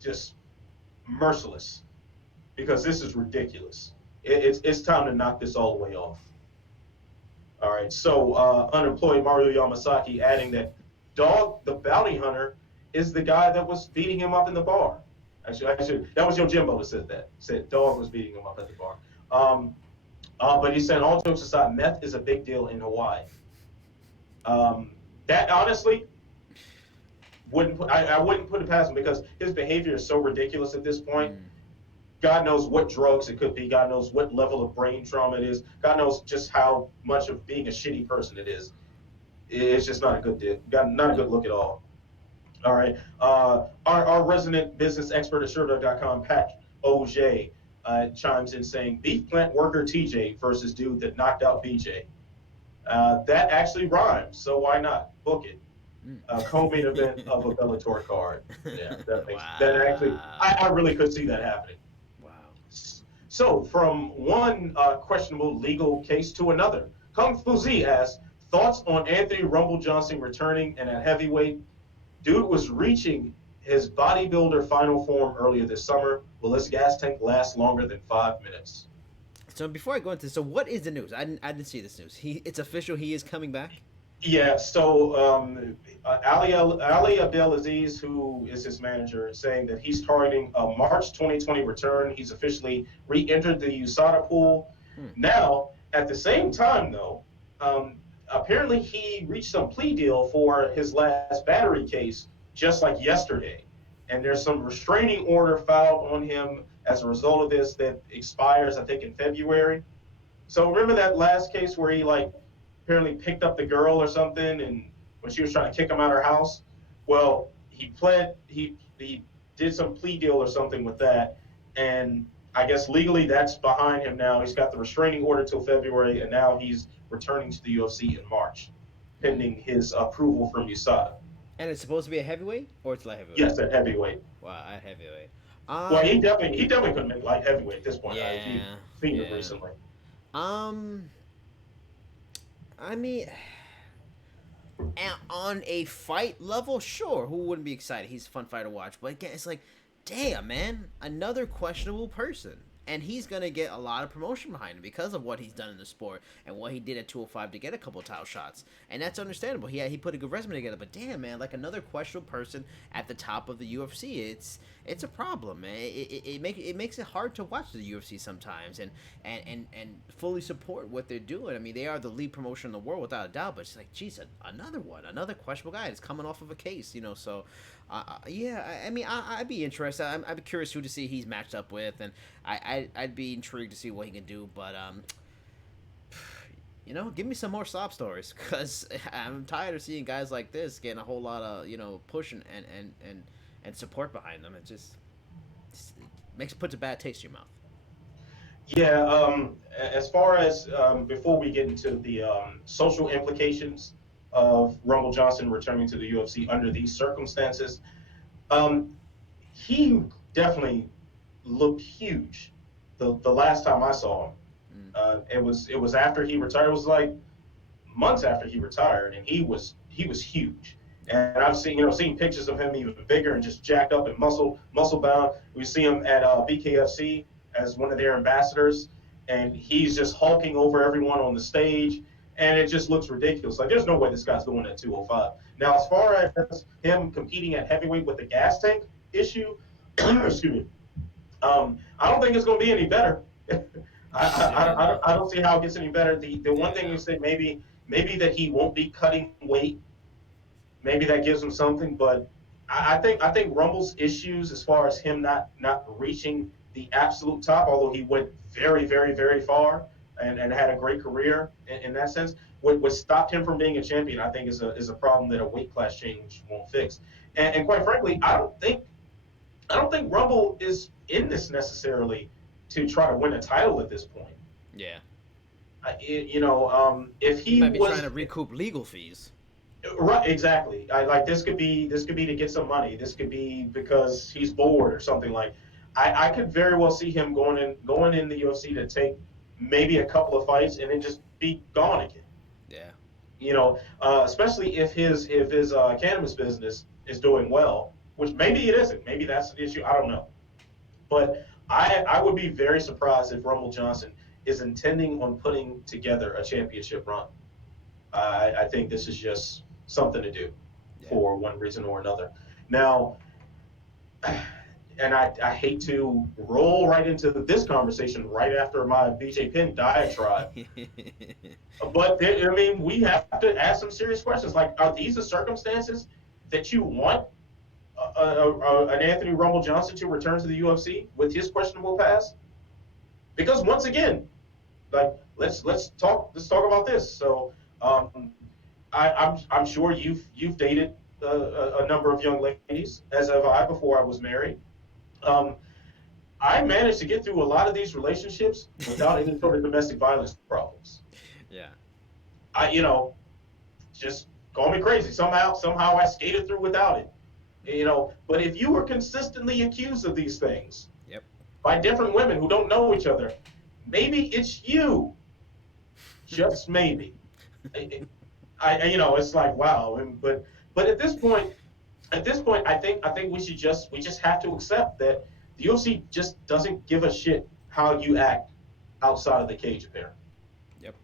Just merciless, because this is ridiculous. It's time to knock this all the way off. All right, so unemployed Mario Yamasaki adding that Dog, the bounty hunter, is the guy that was beating him up in the bar. Actually, that was Yojimbo that said that. Said Dog was beating him up at the bar. But he said, all jokes aside, meth is a big deal in Hawaii. That honestly I wouldn't put it past him, because his behavior is so ridiculous at this point. God knows what drugs it could be. God knows what level of brain trauma it is. God knows just how much of being a shitty person it is. It's just not a good not a good look at all. All right. Our resident business expert at Sherdog.com, Pat O'J, chimes in saying, beef plant worker TJ versus dude that knocked out BJ. That actually rhymes, so why not? Book it. Co-main event of a Bellator card. Yeah, that actually, I really could see that happening. Wow. So, from one questionable legal case to another, Kung Fu Z asks, thoughts on Anthony Rumble Johnson returning and at heavyweight? Dude was reaching his bodybuilder final form earlier this summer. Will this gas tank last longer than 5 minutes? So before I go into this, so what is the news? I didn't see this news. It's official. He is coming back. Yeah. So Ali Abdelaziz, who is his manager, is saying that he's targeting a March 2020 return. He's officially re-entered the USADA pool. Now, at the same time, though, apparently he reached some plea deal for his last battery case just like yesterday, and there's some restraining order filed on him as a result of this that expires, I think, in February. So remember that last case where he apparently picked up the girl or something, and when she was trying to kick him out of her house? Well, he did some plea deal or something with that, and I guess legally that's behind him now. He's got the restraining order till February, and now he's returning to the UFC in March, pending his approval from USADA. And it's supposed to be a heavyweight, or it's light heavyweight? Yes, at heavyweight. Wow, at heavyweight. Well, he definitely couldn't make light heavyweight at this point. Yeah. seen him Yeah. recently. Um, I mean, on a fight level, sure, who wouldn't be excited? He's a fun fighter to watch. But again, it's like, damn, man, another questionable person. And he's going to get a lot of promotion behind him because of what he's done in the sport and what he did at 205 to get a couple of title shots. And that's understandable. He put a good resume together. But damn, man, like another questionable person at the top of the UFC. It's a problem, man. It makes it hard to watch the UFC sometimes and fully support what they're doing. I mean, they are the lead promotion in the world without a doubt. But it's like, geez, another one, another questionable guy that's coming off of a case, So, yeah, I mean, I'd be interested. I'd be curious who to see he's matched up with, and I'd be intrigued to see what he can do. But give me some more sob stories because I'm tired of seeing guys like this getting a whole lot of push and support behind them. It just puts a bad taste in your mouth. Yeah, as far as before we get into the social implications of Rumble Johnson returning to the UFC under these circumstances, um, he definitely looked huge the last time I saw him. It was after he retired. It was like months after he retired, and he was huge. And I've seen pictures of him even bigger and just jacked up and muscle bound. We see him at BKFC as one of their ambassadors, and he's just hulking over everyone on the stage, and it just looks ridiculous. Like there's no way this guy's going at 205. Now, as far as him competing at heavyweight with the gas tank issue, excuse me, I don't think it's going to be any better. I don't see how it gets any better. The one thing you say maybe that he won't be cutting weight, maybe that gives him something. But I think Rumble's issues as far as him not reaching the absolute top, although he went very very very far and had a great career in that sense, what stopped him from being a champion, I think is a problem that a weight class change won't fix. And quite frankly, I don't think Rumble is in this necessarily to try to win a title at this point. Yeah. If he might be was trying to recoup legal fees. right, exactly. Like this could be to get some money. This could be because he's bored or something like. I could very well see him going in the UFC to take maybe a couple of fights and then just be gone again. Yeah. Especially if his cannabis business is doing well, which maybe it isn't. Maybe that's the issue. I don't know. But I would be very surprised if Rumble Johnson is intending on putting together a championship run. I think this is just something to do for one reason or another. Now, and I hate to roll right into this conversation right after my BJ Penn diatribe, but we have to ask some serious questions. Like, are these the circumstances that you want an Anthony Rumble Johnson to return to the UFC with his questionable past? Because once again, like let's talk about this. So I'm sure you've dated a number of young ladies, as have I before I was married. I managed to get through a lot of these relationships without any sort of domestic violence problems. Yeah. Just call me crazy. Somehow I skated through without it. But if you were consistently accused of these things by different women who don't know each other, maybe it's you. Just maybe. It's like, wow. But at this point, I think we just have to accept that the UFC just doesn't give a shit how you act outside of the cage, apparently. Yep.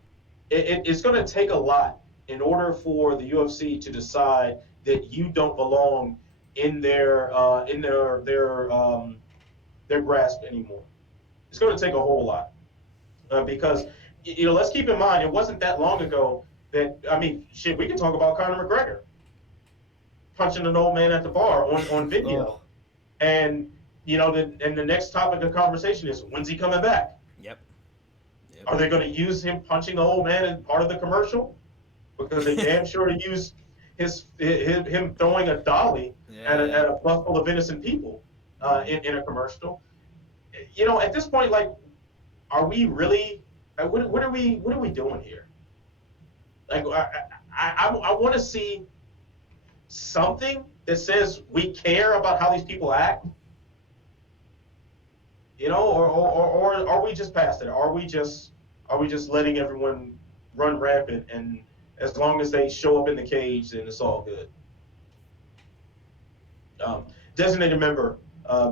It's going to take a lot in order for the UFC to decide that you don't belong in their grasp anymore. It's going to take a whole lot because let's keep in mind it wasn't that long ago that we can talk about Conor McGregor punching an old man at the bar on video, and the next topic of conversation is when's he coming back? Yep. Are they going to use him punching the old man in part of the commercial? Because they damn sure to use him throwing a dolly at a bus full of innocent people in a commercial. At this point, like, are we really? What are we doing here? Like, I want to see something that says we care about how these people act. or are we just past it? Are we just letting everyone run rampant, and as long as they show up in the cage, then it's all good? Designated member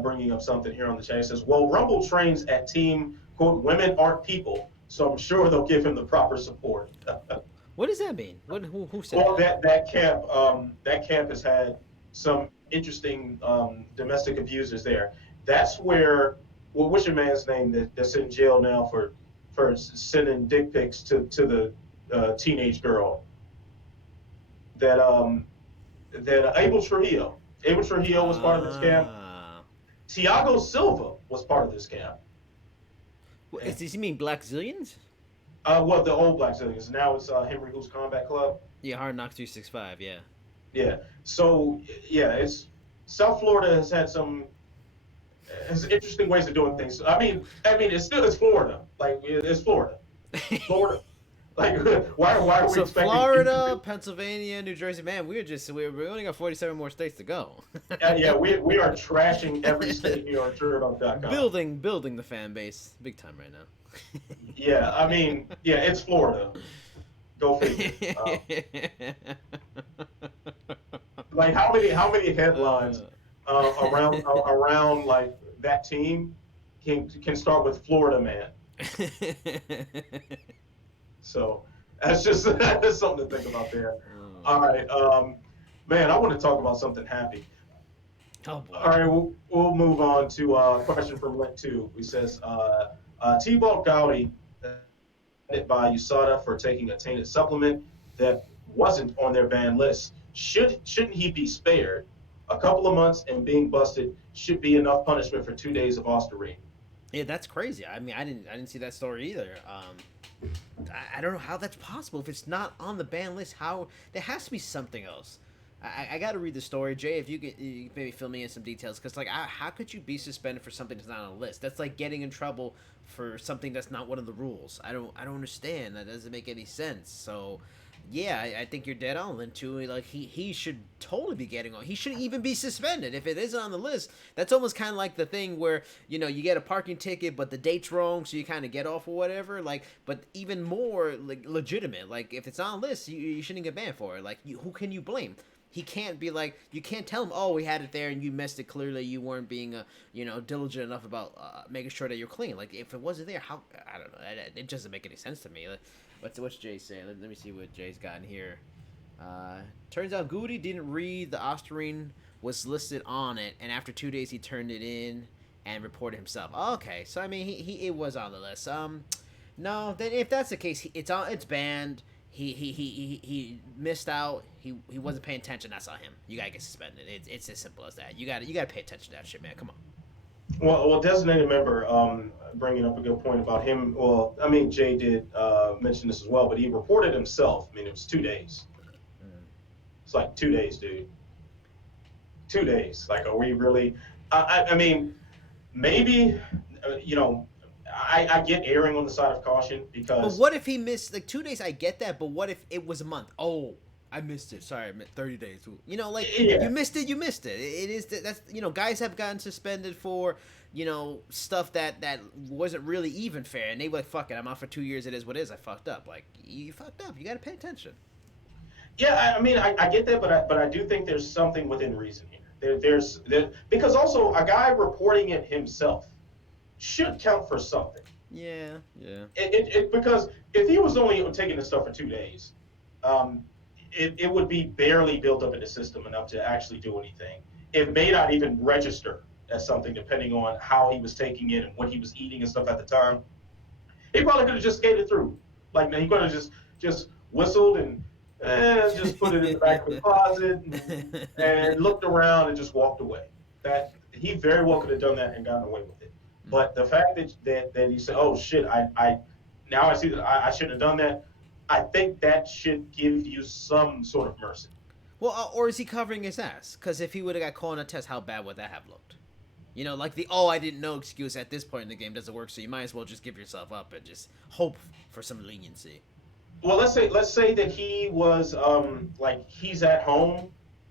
bringing up something here on the chat. He says, "Well, Rumble trains at Team quote Women Aren't People, so I'm sure they'll give him the proper support." What does that mean? Who said Well, that? that camp has had some interesting domestic abusers there. That's where, well, what's your man's name that's in jail now for sending dick pics to the teenage girl that Abel Trujillo. Abel Trujillo was part of this camp. Ah. Thiago Silva was part of this camp. Does he mean Black Zillions? Well, the old Black Zillions. Now it's Henry Hoops Combat Club. Yeah, Hard Knocks 365. Yeah. Yeah. So yeah, it's South Florida has interesting ways of doing things. It's Florida. Like it's Florida. Florida. Like why are we So expecting Florida, Pennsylvania, New Jersey, man, we only got 47 more states to go. Yeah, we are trashing every state here on Sherdog.com. Building the fan base, big time right now. Yeah, it's Florida. Go figure. Like how many headlines around like that team can start with Florida man. So that's something to think about there. All right, man, I want to talk about something happy. Oh boy. All right, we'll move on to a question from Lent 2. He says, T-Ball Gowdy by USADA for taking a tainted supplement that wasn't on their banned list. Shouldn't he be spared? A couple of months and being busted should be enough punishment for 2 days of Osterine. Yeah, that's crazy. I didn't see that story either. I don't know how that's possible if it's not on the ban list. How there has to be something else. I got to read the story, Jay. If you could maybe fill me in some details, because how could you be suspended for something that's not on a list? That's like getting in trouble for something that's not one of the rules. I don't understand. That doesn't make any sense. So, yeah, I think you're dead on, Lynn, too. Like he should totally be getting on. He shouldn't even be suspended if it isn't on the list. That's almost kind of like the thing where you get a parking ticket, but the date's wrong, so you kind of get off or whatever. Like, but even more like legitimate. Like if it's on a list, you shouldn't get banned for it. Like, who can you blame? He can't be like, you can't tell him, oh, we had it there and you missed it. Clearly, you weren't being, diligent enough about making sure that you're clean. Like, if it wasn't there, how? I don't know. It doesn't make any sense to me. Like, what's Jay saying? Let me see what Jay's got in here. Turns out Goody didn't read the Osterine was listed on it, and after 2 days he turned it in and reported himself. Okay, so I mean, it was on the list. No, then if that's the case, it's banned. He missed out. He wasn't paying attention. That's on him. You gotta get suspended. It's as simple as that. You gotta pay attention to that shit, man. Come on. Well, designated member bringing up a good point about him. Well, Jay did mention this as well, but he reported himself. It was 2 days. It's like 2 days, dude. 2 days. Like, are we really? Maybe, I get erring on the side of caution because. But what if he missed 2 days? I get that, but what if it was a month? Oh, I missed it. Sorry, I meant 30 days. Yeah. You missed it. You missed it. It is that's guys have gotten suspended for stuff that wasn't really even fair, and they were like, fuck it, I'm out for 2 years. It is what it is. I fucked up. Like you fucked up. You got to pay attention. Yeah, I get that, but I do think there's something within reason here. There's because also a guy reporting it himself should count for something. Yeah. Because if he was only taking this stuff for 2 days, it would be barely built up in the system enough to actually do anything. It may not even register as something depending on how he was taking it and what he was eating and stuff at the time. He probably could have just skated through. Like he could have just whistled and just put it in the back of the closet and looked around and just walked away. That he very well could have done that and gotten away with it. But the fact that he said, "Oh shit, I now I see that I shouldn't have done that," I think that should give you some sort of mercy. Well, or is he covering his ass? Because if he would have got caught on a test, how bad would that have looked? Like the I didn't know excuse at this point in the game doesn't work, so you might as well just give yourself up and just hope for some leniency. Well, let's say that he was like he's at home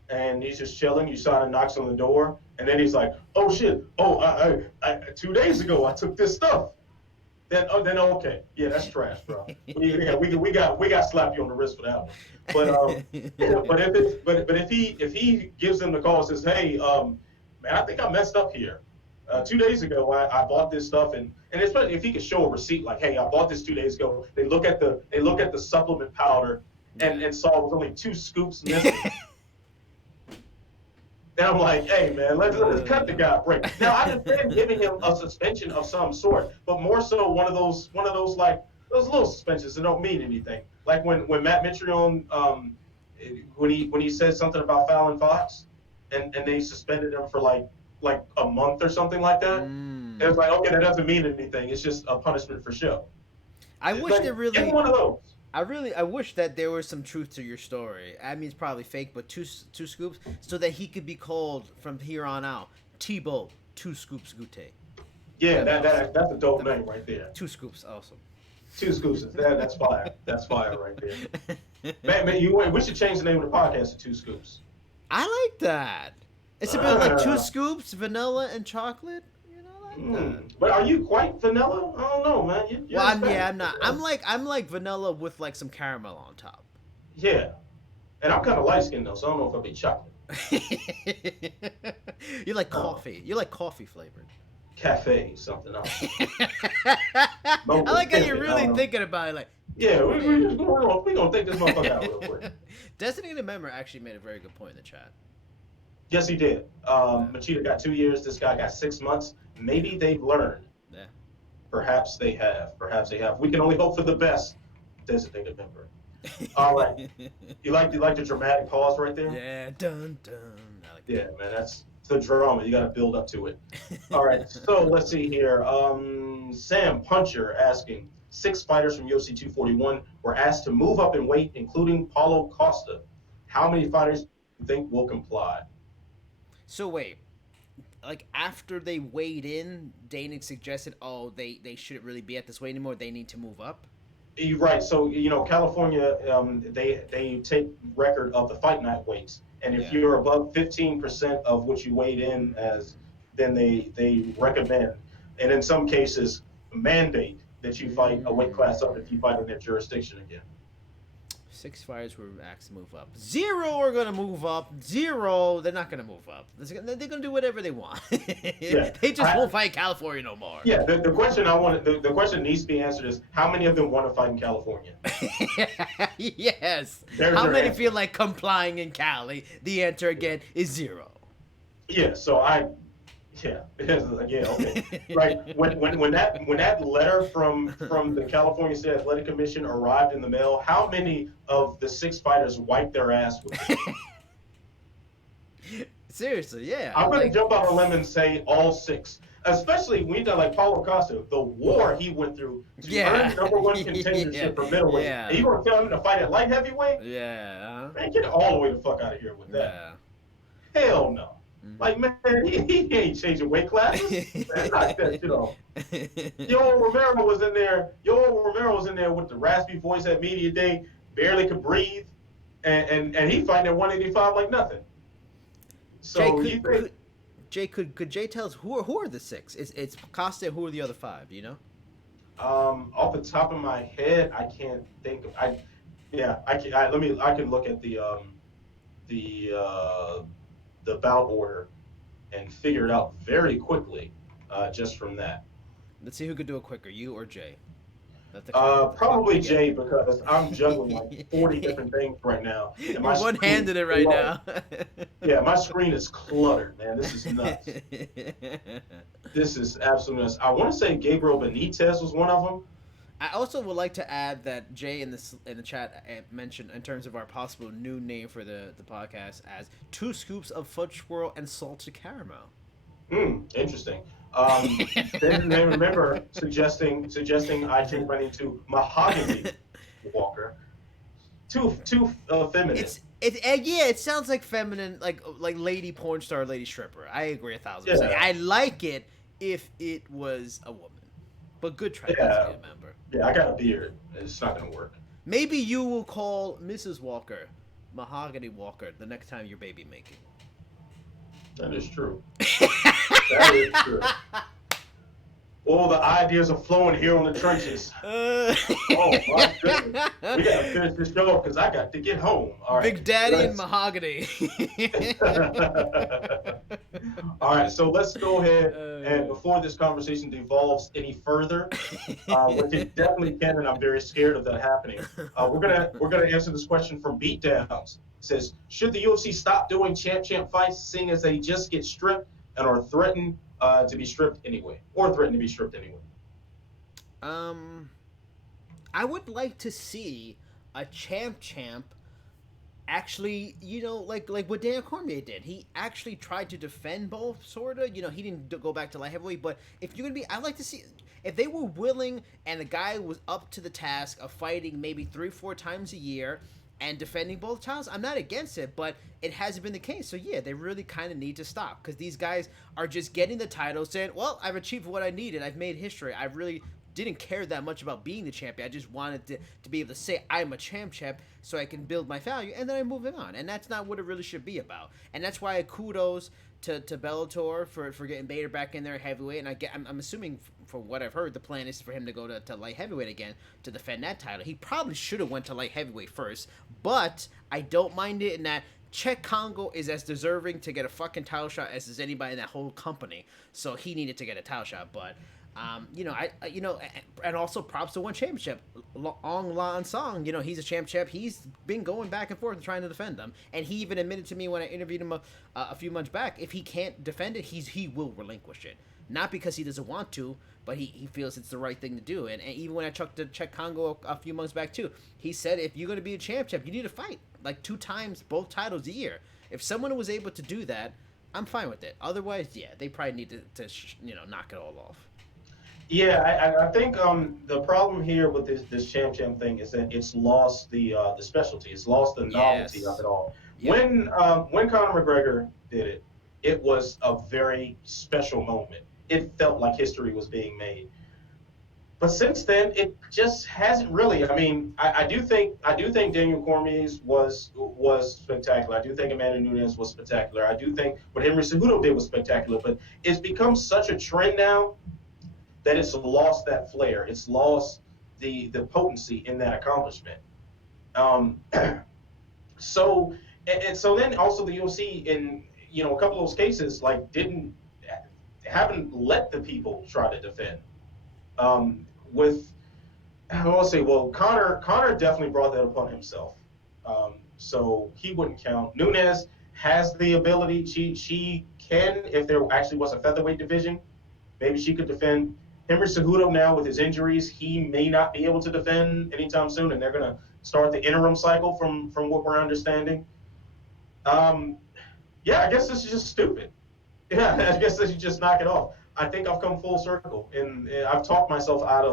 and he's just chilling. USADA knocks on the door And then he's like, oh shit, oh, 2 days ago I took this stuff. Then okay, yeah, that's trash, bro. We got slapped you on the wrist for that one. But yeah, but if he gives them the call and says, hey, man, I think I messed up here. 2 days ago, I bought this stuff, and especially if he could show a receipt like, hey, I bought this 2 days ago. They look at the supplement powder and saw it was only 2 scoops missing. And I'm like, hey, man, let's cut the guy a break. Now, I understand giving him a suspension of some sort, but more so one of those like those little suspensions that don't mean anything. Like when Matt Mitrione, when he said something about Fallon Fox, and they suspended him for like a month or something like that. It was like, okay, that doesn't mean anything. It's just a punishment for show. I wish there really. Get one of those. I wish that there was some truth to your story. I mean, it's probably fake, but two scoops, so that he could be called from here on out Thibaut 2 Scoops Goutte. Yeah, that's a dope name right there. 2 Scoops, awesome. 2 Scoops, that's fire. That's fire right there. Man, we should change the name of the podcast to 2 Scoops. I like that. It's about like 2 scoops, vanilla and chocolate. But are you quite vanilla? I don't know, man. I'm not. I'm like vanilla with like some caramel on top. Yeah, and I'm kind of light skinned though, so I don't know if I'll be chocolate. You like coffee. You like coffee flavored. Cafe, something else. I like how you're really thinking about it. Like, yeah, we're gonna think this motherfucker out real quick. Designated member actually made a very good point in the chat. Yes, he did. Machida got 2 years. This guy got 6 months. Maybe they've learned. Yeah. Perhaps they have. We can only hope for the best. Designated member. All right. You like the dramatic pause right there? Yeah. Dun dun. I like that. Yeah, man. That's the drama. You got to build up to it. All right. So let's see here. Sam Puncher asking, 6 fighters from UFC 241 were asked to move up in weight, including Paulo Costa. How many fighters do you think will comply? So wait. Like after they weighed in, Dana suggested, oh, they shouldn't really be at this weight anymore. They need to move up. You're right. So California, they take record of the fight night weights, and if you're above 15% of what you weighed in as, then they recommend, and in some cases mandate that you fight a weight class up if you fight in their jurisdiction again. 6 fighters were asked to move up. 0 are going to move up. 0, they're not going to move up. They're going to do whatever they want. Yeah. They just won't fight California no more. Yeah, the question needs to be answered is, how many of them want to fight in California? Yes. There's how many answer. feel like complying in Cali? The answer again is 0. Yeah, so okay. Right. When that letter from the California State Athletic Commission arrived in the mail, how many of the 6 fighters wiped their ass with it? Seriously, yeah. I'm gonna jump out on a limb and say all 6. Especially when you done like Paulo Costa, the war he went through to earn number 1 contendership for middleweight. Yeah. And you gonna tell him to fight at light heavyweight? Yeah. Man, get all the way the fuck out of here with that. Yeah. Hell no. Like, man, he ain't changing weight classes. Man, knock that shit off. Yoel Romero was in there with the raspy voice at media day, barely could breathe, and he fighting at 185 like nothing. So Jay, could Jay tell us who are the 6? It's Costa. Who are the other 5? Do you know? Off the top of my head, I can't think. I can look at the bout order and figure it out very quickly, just from that. Let's see who could do it quicker, you or Jay. Probably Jay, because I'm juggling like 40 different things right now. You're one-handed it right now. Yeah, my screen is cluttered, man. This is nuts. This is absolutely nuts. I want to say Gabriel Benitez was one of them. I also would like to add that Jay in the chat mentioned, in terms of our possible new name for the podcast, as 2 scoops of fudge swirl and salted caramel. Interesting. Then remember suggesting I should run into Mahogany Walker. Too feminine. It sounds like feminine, like lady porn star, lady stripper. I agree 1,000%. Yeah. I like it if it was a woman, but good try. Yeah. Remember. Yeah, I got a beard. It's not gonna work. Maybe you will call Mrs. Walker Mahogany Walker the next time you're baby making. That is true. That is true. All the ideas are flowing here on the trenches. Uh, Oh my goodness. We gotta finish this show because I got to get home. All right. Big Daddy and Let's Mahogany. all right, so let's go ahead and uh, before this conversation devolves any further, which it definitely can, and I'm very scared of that happening. We're gonna answer this question from Beatdowns. It says, should the UFC stop doing champ fights, seeing as they just get stripped and are threatened to be stripped anyway, or threatened to be stripped anyway? um, I would like to see a champ actually, like what Daniel Cormier did. He actually tried to defend both, sorta. He didn't go back to light heavyweight, but if you're gonna be, I'd like to see if they were willing and the guy was up to the task of fighting maybe 3-4 times a year and defending both titles. I'm not against it, but it hasn't been the case. So yeah, they really kind of need to stop because these guys are just getting the title, saying, "Well, I've achieved what I needed. I've made history. I really didn't care that much about being the champion. I just wanted to be able to say I'm a champ so I can build my value and then I'm moving on." And that's not what it really should be about. And that's why kudos to Bellator for getting Bader back in there at heavyweight. And I'm assuming from what I've heard, the plan is for him to go to light heavyweight again to defend that title. He probably should have went to light heavyweight first, but I don't mind it in that Czech Congo is as deserving to get a fucking title shot as is anybody in that whole company. So he needed to get a title shot, but and also props to one championship. Ong Lan Song, he's a champ. He's been going back and forth and trying to defend them. And he even admitted to me when I interviewed him a few months back, if he can't defend it, he will relinquish it. Not because he doesn't want to, but he feels it's the right thing to do. And even when I talked to Czech Congo a few months back too, he said if you're going to be a champ, you need to fight like 2 times both titles a year. If someone was able to do that, I'm fine with it. Otherwise, yeah, they probably need to knock it all off. Yeah, I think the problem here with this champ thing is that it's lost the specialty. It's lost the novelty of Yes. it all. Yep. When Conor McGregor did it, it was a very special moment. It felt like history was being made. But since then, it just hasn't really. I mean, I do think Daniel Cormier's was spectacular. I do think Amanda Nunes was spectacular. I do think what Henry Cejudo did was spectacular. But it's become such a trend now that it's lost that flair. It's lost the potency in that accomplishment. Um, so so then also the UFC in a couple of those cases like haven't let the people try to defend. With I want to say, well, Connor definitely brought that upon himself. So he wouldn't count. Nunes has the ability. She can, if there actually was a featherweight division, maybe she could defend. Henry Cejudo now with his injuries, he may not be able to defend anytime soon, and they're going to start the interim cycle from what we're understanding. Yeah, I guess this is just stupid. Yeah, I guess they should just knock it off. I think I've come full circle, and I've talked myself out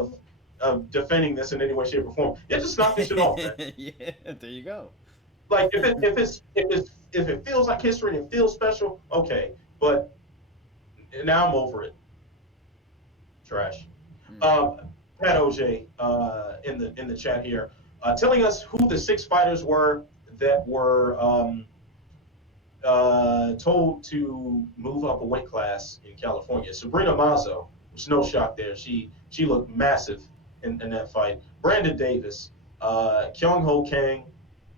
of defending this in any way, shape, or form. Yeah, just knock this shit off, man. Yeah, there you go. Like if it feels like history and feels special, okay. But now I'm over it. Trash. Pat OJ in the chat here, telling us who the 6 fighters were that were told to move up a weight class in California. Sabrina Mazo, which no shock there. She looked massive in that fight. Brandon Davis, Kyung Ho Kang,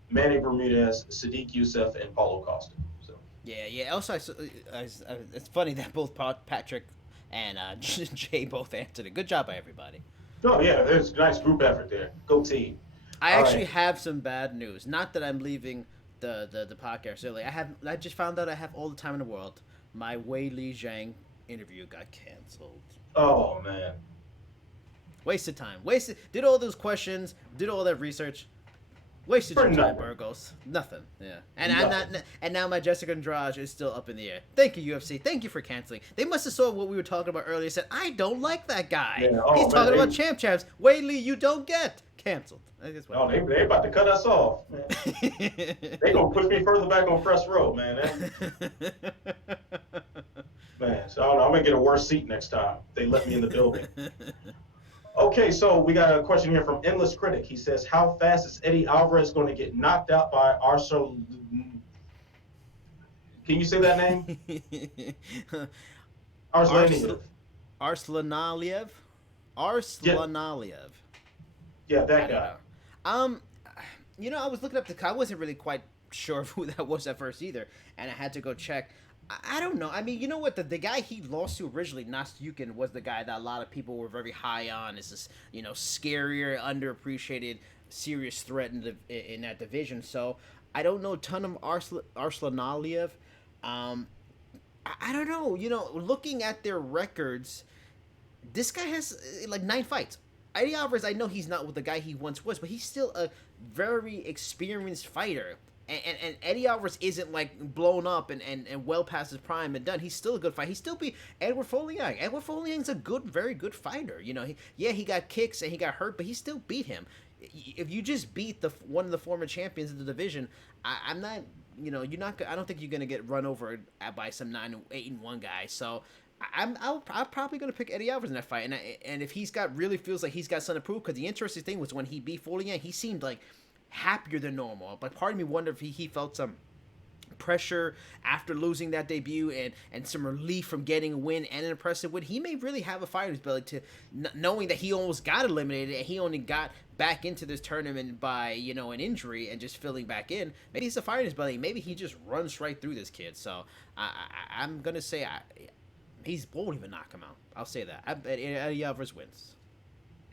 Manny Bermudez, Sadiq Youssef, and Paulo Costa. So Yeah. Also, it's funny that both Patrick and Jay both answered it. Good job by everybody. oh yeah, there's a nice group effort there. Go team. I All actually right. have some bad news. Not that I'm leaving the podcast early. I just found out I have all the time in the world. My Wei Li Zhang interview got canceled. Oh man. Wasted time. Did all those questions. Did all that research. Wasted For your time, nothing. Burgos. Nothing. Yeah. And Nothing. And now my Jessica Andrade is still up in the air. Thank you, UFC. Thank you for canceling. They must have saw what we were talking about earlier. Said I don't like that guy. Yeah, oh, He's man, talking they- about champs. Wei Li, you don't get canceled. I guess Oh, they about to cut us off, man. They gonna push me further back on press row, man. Man, so I don't know, I'm gonna get a worse seat next time. They let me in the building. Okay, so we got a question here from Endless Critic. He says, how fast is Eddie Alvarez going to get knocked out by Arcelor? Can you say that name? Arsl- Arslaniev. Arslanaliev? Yeah, Arslanaliev. yeah, I that don't guy. know. Um, I was looking up I wasn't really quite sure of who that was at first either, and I had to go check. I don't know. I mean, you know what? The guy he lost to originally, Nastyukin, was the guy that a lot of people were very high on. Is this scarier, underappreciated, serious threat in that division? So I don't know a ton of Arslanaliev. Um, I don't know. Looking at their records, this guy has like 9 fights. Eddie Alvarez, I know he's not with the guy he once was, but he's still a very experienced fighter. And Eddie Alvarez isn't like blown up and well past his prime and done. He's still a good fighter. He still beat Edward Foliang. Edward Foliang's a good, very good fighter. He got kicks and he got hurt, but he still beat him. If you just beat one of the former champions of the division, I'm not. You're not. I don't think you're gonna get run over by some 9-8-1 guy. So I'm probably gonna pick Eddie Alvarez in that fight, and if he's got really feels like he's got something to prove, because the interesting thing was when he beat Foliang, he seemed like happier than normal. But part of me wondered if he felt some pressure after losing that debut and some relief from getting a win and an impressive win. He may really have a fighter's belly to knowing that he almost got eliminated and he only got back into this tournament by an injury and just filling back in. Maybe he's a fighter's belly. Maybe he just runs right through this kid. So I'm gonna say he won't even knock him out. I'll say that. I bet Eddie Alvarez wins.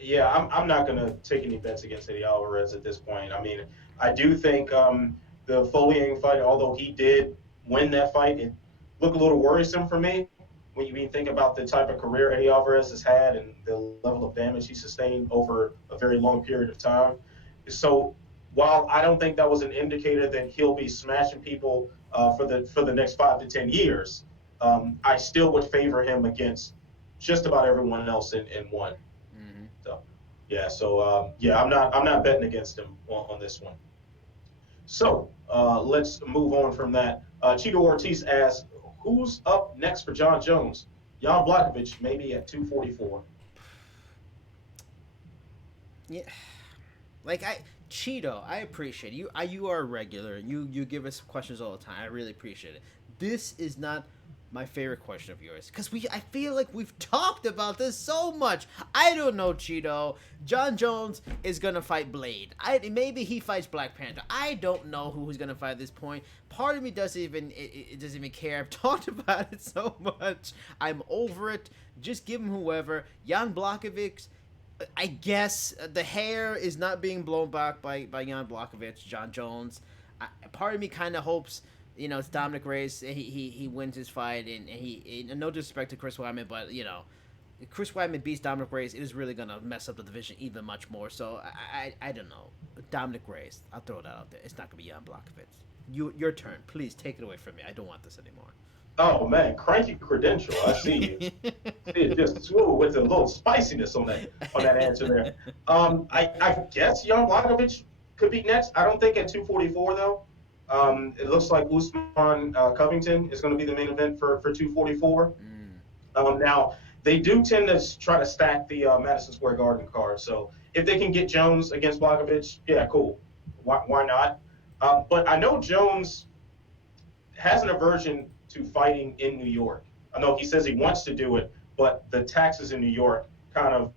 Yeah, I'm not going to take any bets against Eddie Alvarez at this point. I mean, I do think the Foliang fight, although he did win that fight, it looked a little worrisome for me when you think about the type of career Eddie Alvarez has had and the level of damage he sustained over a very long period of time. So while I don't think that was an indicator that he'll be smashing people for the next 5 to 10 years, I still would favor him against just about everyone else in one. Mm-hmm. So, yeah. So yeah, I'm not betting against him on this one. So let's move on from that. Cheeto Ortiz asks, "Who's up next for Jon Jones? Jan Blachowicz, maybe at 244." Yeah, like Cheeto, I appreciate it. You are a regular. You give us questions all the time. I really appreciate it. This is not my favorite question of yours because I feel like we've talked about this so much. I don't know, Cheeto. Jon Jones is gonna fight Blade. Maybe he fights Black Panther. I don't know who he's gonna fight at this point. Part of me doesn't even care. I've talked about it so much. I'm over it. Just give him whoever. Jan Blachowicz. I guess the hair is not being blown back by Jan Blachowicz, Jon Jones. Part of me kind of hopes, it's Dominic Reyes. He wins his fight, and no disrespect to Chris Weidman, but Chris Weidman beats Dominic Reyes, it is really gonna mess up the division even much more. So I don't know. Dominic Reyes, I'll throw that out there. It's not gonna be Jan Blachowicz. Your turn, please take it away from me. I don't want this anymore. Oh man, cranky credential. I see you. See it just with a little spiciness on that answer there. I guess Jan Blachowicz could be next. I don't think at 244 though. It looks like Usman Covington is going to be the main event for 244. Now they do tend to try to stack the Madison Square Garden card. So if they can get Jones against Blachowicz, yeah, cool. Why not? But I know Jones has an aversion to fighting in New York. I know he says he wants to do it, but the taxes in New York kind of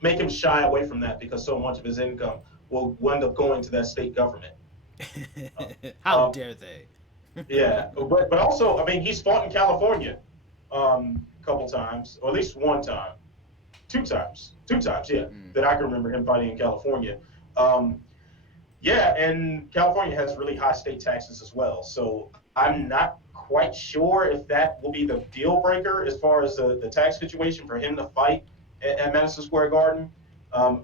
make him shy away from that because so much of his income will end up going to that state government. How dare they? Yeah, but also, I mean, he's fought in California a couple times, or at least one time, two times, yeah, that I can remember him fighting in California. Yeah, and California has really high state taxes as well, so I'm not quite sure if that will be the deal breaker as far as the tax situation for him to fight at Madison Square Garden.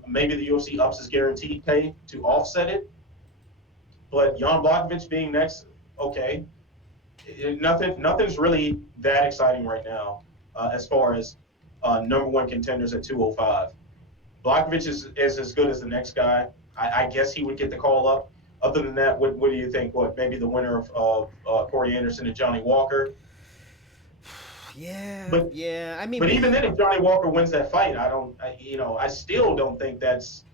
Maybe the UFC ups his guaranteed pay to offset it. But Jan Blachowicz being next, okay. Nothing's really that exciting right now as far as number one contenders at 205. Blachowicz is as good as the next guy. I guess he would get the call up. Other than that, what do you think? Maybe the winner of Corey Anderson and Johnny Walker? Yeah, I mean, but even then, if Johnny Walker wins that fight, I still don't think that's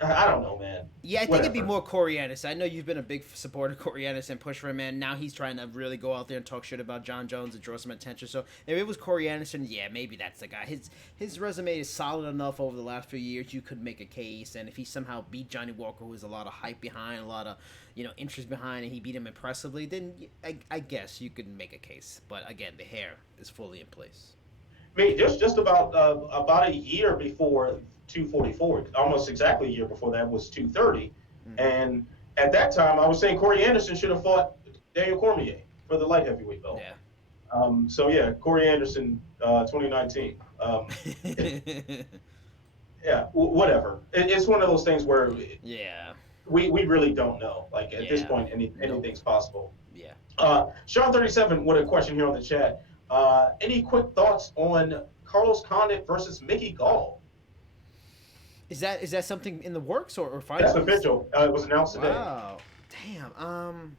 I don't know, man. Yeah, I think it'd be Whatever. more Corey Anderson. I know you've been a big supporter of Corey Anderson, push for him, man. Now he's trying to really go out there and talk shit about Jon Jones and draw some attention. So if it was Corey Anderson, yeah, maybe that's the guy. His resume is solid enough over the last few years. You could make a case, and if he somehow beat Johnny Walker, who has a lot of hype behind, a lot of interest behind, and he beat him impressively, then I guess you could make a case. But again, the hair is fully in place. I mean, just about a year before 244, almost exactly a year before that was 230, Mm-hmm. and at that time I was saying Corey Anderson should have fought Daniel Cormier for the light heavyweight belt. Yeah. So yeah, Corey Anderson, 2019. Yeah, whatever. It's one of those things where Yeah. we really don't know. Like at this Yeah. point, Nope. anything's possible. Yeah. Sean 37 with a question here on the chat. Any quick thoughts on Carlos Condit versus Mickey Gall? Is that something in the works or That's finalized? official. It was announced today. Wow. Damn.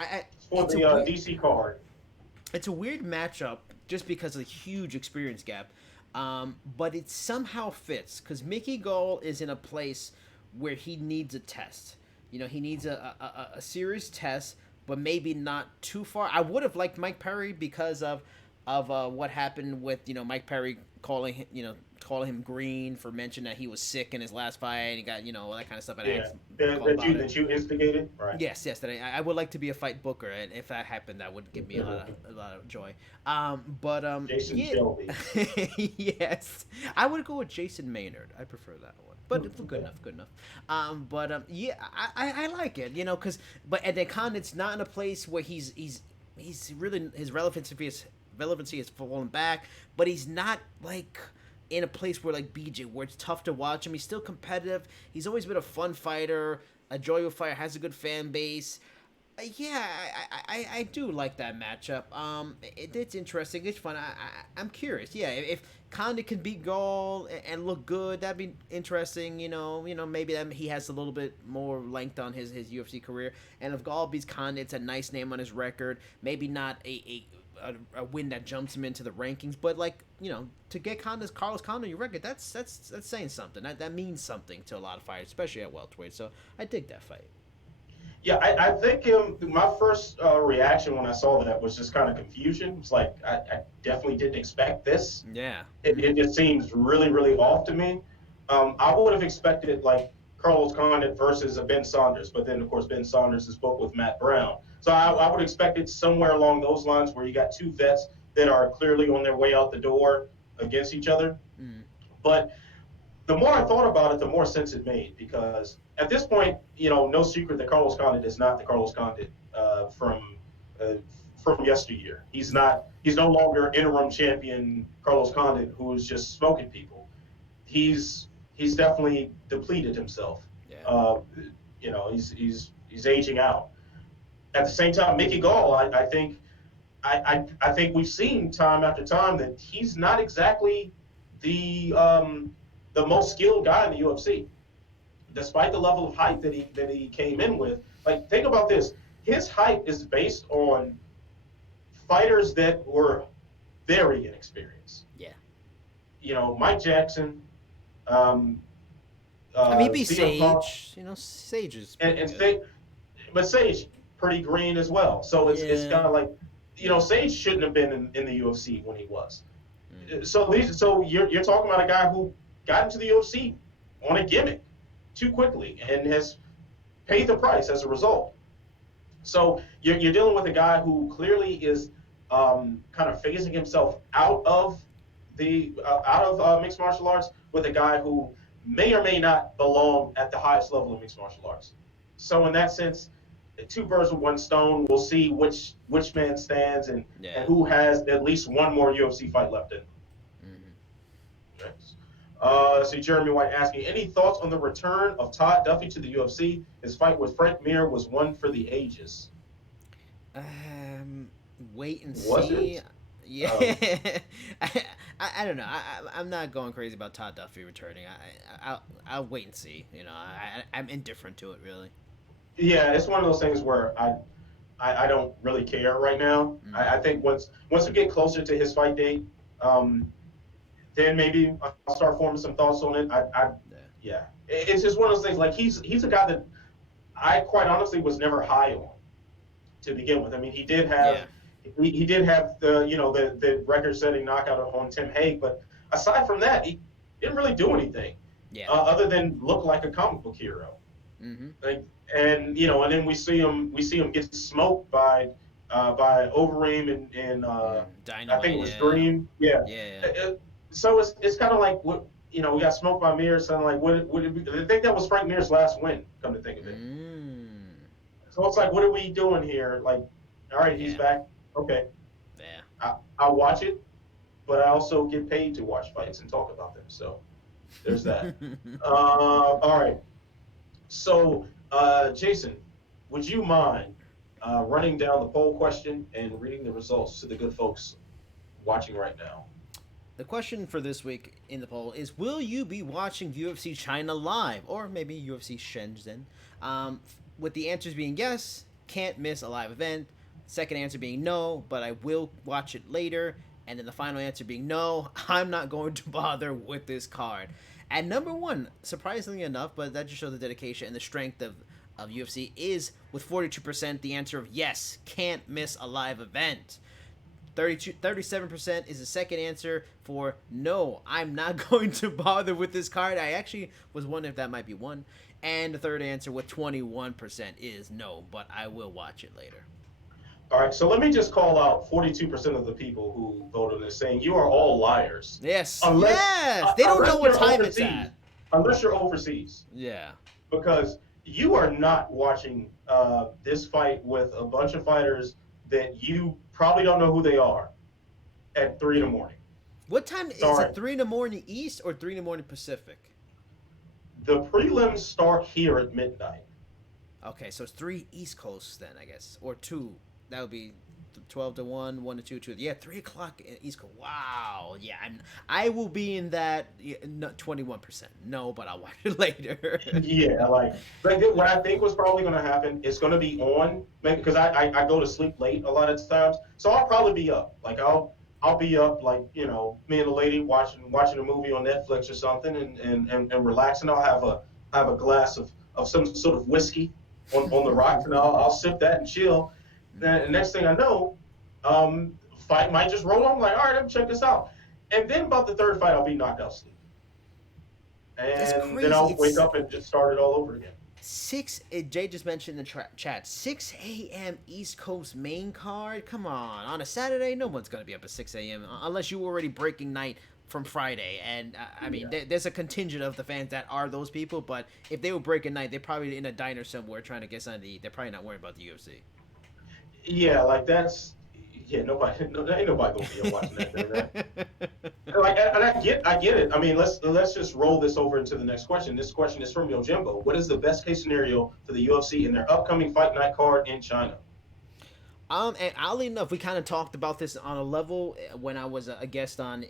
It's for it's the a weird, DC card. it's a weird matchup just because of the huge experience gap. But it somehow fits because Mickey Gall is in a place where he needs a test. He needs a serious test, but maybe not too far. I would have liked Mike Perry because of what happened with Mike Perry calling him green for mentioning that he was sick in his last fight and he got all that kind of stuff. And I Yeah, asked Gall about it. that you instigated, right? Yes, that I would like to be a fight booker, and if that happened, that would give me a lot of joy. Jason Yeah, Shelby. yes, I would go with Jason Maynard. I prefer that one, but it's good enough, good enough. Yeah, I like it, and then Condit's not in a place where he's really his relevancy has fallen back, but he's not like in a place where like BJ, where it's tough to watch him. He's still competitive. He's always been a fun fighter, a joyful fighter, has a good fan base. Yeah, I do like that matchup. It's interesting. It's fun. I'm curious. Yeah, if Condit can beat Gall and look good, that'd be interesting. Maybe he has a little bit more length on his UFC career. And if Gall beats Condit, it's a nice name on his record. Maybe not a win that jumps him into the rankings, but to get Carlos Condit on your record, that's saying something. That means something to a lot of fighters, especially at welterweight. So I dig that fight. Yeah, I think my first reaction when I saw that was just kind of confusion. It's like I definitely didn't expect this. Yeah. It just seems really, really off to me. I would have expected like Carlos Condit versus a Ben Saunders, but then of course Ben Saunders is booked with Matt Brown. So I would expect it somewhere along those lines where you got two vets that are clearly on their way out the door against each other. Mm. But the more I thought about it, the more sense it made because at this point, no secret that Carlos Condit is not the Carlos Condit from yesteryear. He's not. He's no longer interim champion Carlos Condit, who is just smoking people. He's definitely depleted himself. Yeah. He's aging out. At the same time, Mickey Gall, I think we've seen time after time that he's not exactly the most skilled guy in the UFC, despite the level of hype that he came in with. Like, think about this: his hype is based on fighters that were very inexperienced. Yeah. Mike Jackson. I mean, be CM Punk, Sage. Sage is and but Sage pretty green as well. So it's kind of like, Sage shouldn't have been in the UFC when he was. Mm. So you're talking about a guy who got into the UFC on a gimmick too quickly and has paid the price as a result. So you're dealing with a guy who clearly is kind of phasing himself out of mixed martial arts with a guy who may or may not belong at the highest level of mixed martial arts. So in that sense, two birds with one stone. We'll see which man stands and who has at least one more UFC fight left in. Mm-hmm. See Jeremy White asking, any thoughts on the return of Todd Duffee to the UFC? His fight with Frank Mir was one for the ages. Wait and Was see. it? Yeah. I don't know. I'm not going crazy about Todd Duffee returning. I'll wait and see. I'm indifferent to it, really. Yeah, it's one of those things where I don't really care right now. Mm-hmm. I think once we get closer to his fight date, then maybe I'll start forming some thoughts on it. Yeah. it's just one of those things. Like he's a guy that I quite honestly was never high on to begin with. I mean, Yeah. he did have the record setting knockout on Tim Hague, but aside from that, he didn't really do anything Yeah. other than look like a comic book hero. Mm-hmm. Like, and then we see him get smoked by Overeem and I think it Dynamite. was Yeah. Dream. Yeah. Yeah. So it's kind of like what we got smoked by Mir. So like would it be, I think that was Frank Mir's last win. Come to think of it. Mm. So it's like, what are we doing here? Like, all right, he's Yeah. back. Okay, Yeah. I'll watch it, but I also get paid to watch fights and talk about them. So there's that. All right. So, Jason, would you mind running down the poll question and reading the results to the good folks watching right now? The question for this week in the poll is: will you be watching UFC China live, or maybe UFC Shenzhen? With the answers being yes, can't miss a live event. Second answer being no, but I will watch it later. And then the final answer being no, I'm not going to bother with this card. At number one, surprisingly enough, but that just shows the dedication and the strength of UFC, is with 42% the answer of yes, can't miss a live event. 37% is the second answer for no, I'm not going to bother with this card. I actually was wondering if that might be one. And the third answer with 21% is no, but I will watch it later. All right, so let me just call out 42% of the people who voted this, saying you are all liars. Yes, Unless, yes. They don't know what time it's overseas. at. Unless you're overseas. Yeah. Because you are not watching this fight with a bunch of fighters that you probably don't know who they are at 3 in the morning. What time is Sorry. it? 3 in the morning East or 3 in the morning Pacific? The prelims start here at midnight. Okay, so it's 3 East Coast then, I guess, or 2. That would be 12 to 1, 1 to 2, 2. Yeah, 3 o'clock East Coast. Wow. Yeah, I will be in that 21%. No, but I'll watch it later. Yeah, like what I think was probably going to happen is going to be on, because I go to sleep late a lot of times, so I'll probably be up. Like I'll be up, like me and the lady watching a movie on Netflix or something, and relaxing. I'll have a glass of some sort of whiskey on the rocks, and I'll sip that and chill. Then the next thing I know, fight might just roll on. Like, all right, let me check this out. And then about the third fight, I'll be knocked out asleep. That's And crazy. then I'll wake up and just start it all over again. Jay just mentioned in the chat, 6 a.m. East Coast main card. Come on a Saturday, no one's gonna be up at 6 a.m. unless you were already breaking night from Friday. And I mean, there's a contingent of the fans that are those people. But if they were breaking night, they're probably in a diner somewhere trying to get something to eat. They're probably not worried about the UFC. Yeah, like that's ain't nobody gonna be here watching that thing, right? Like, and I get it. I mean, let's just roll this over into the next question. This question is from Yojimbo. What is the best case scenario for the UFC in their upcoming fight night card in China? And oddly enough, we kind of talked about this on a level when I was a guest on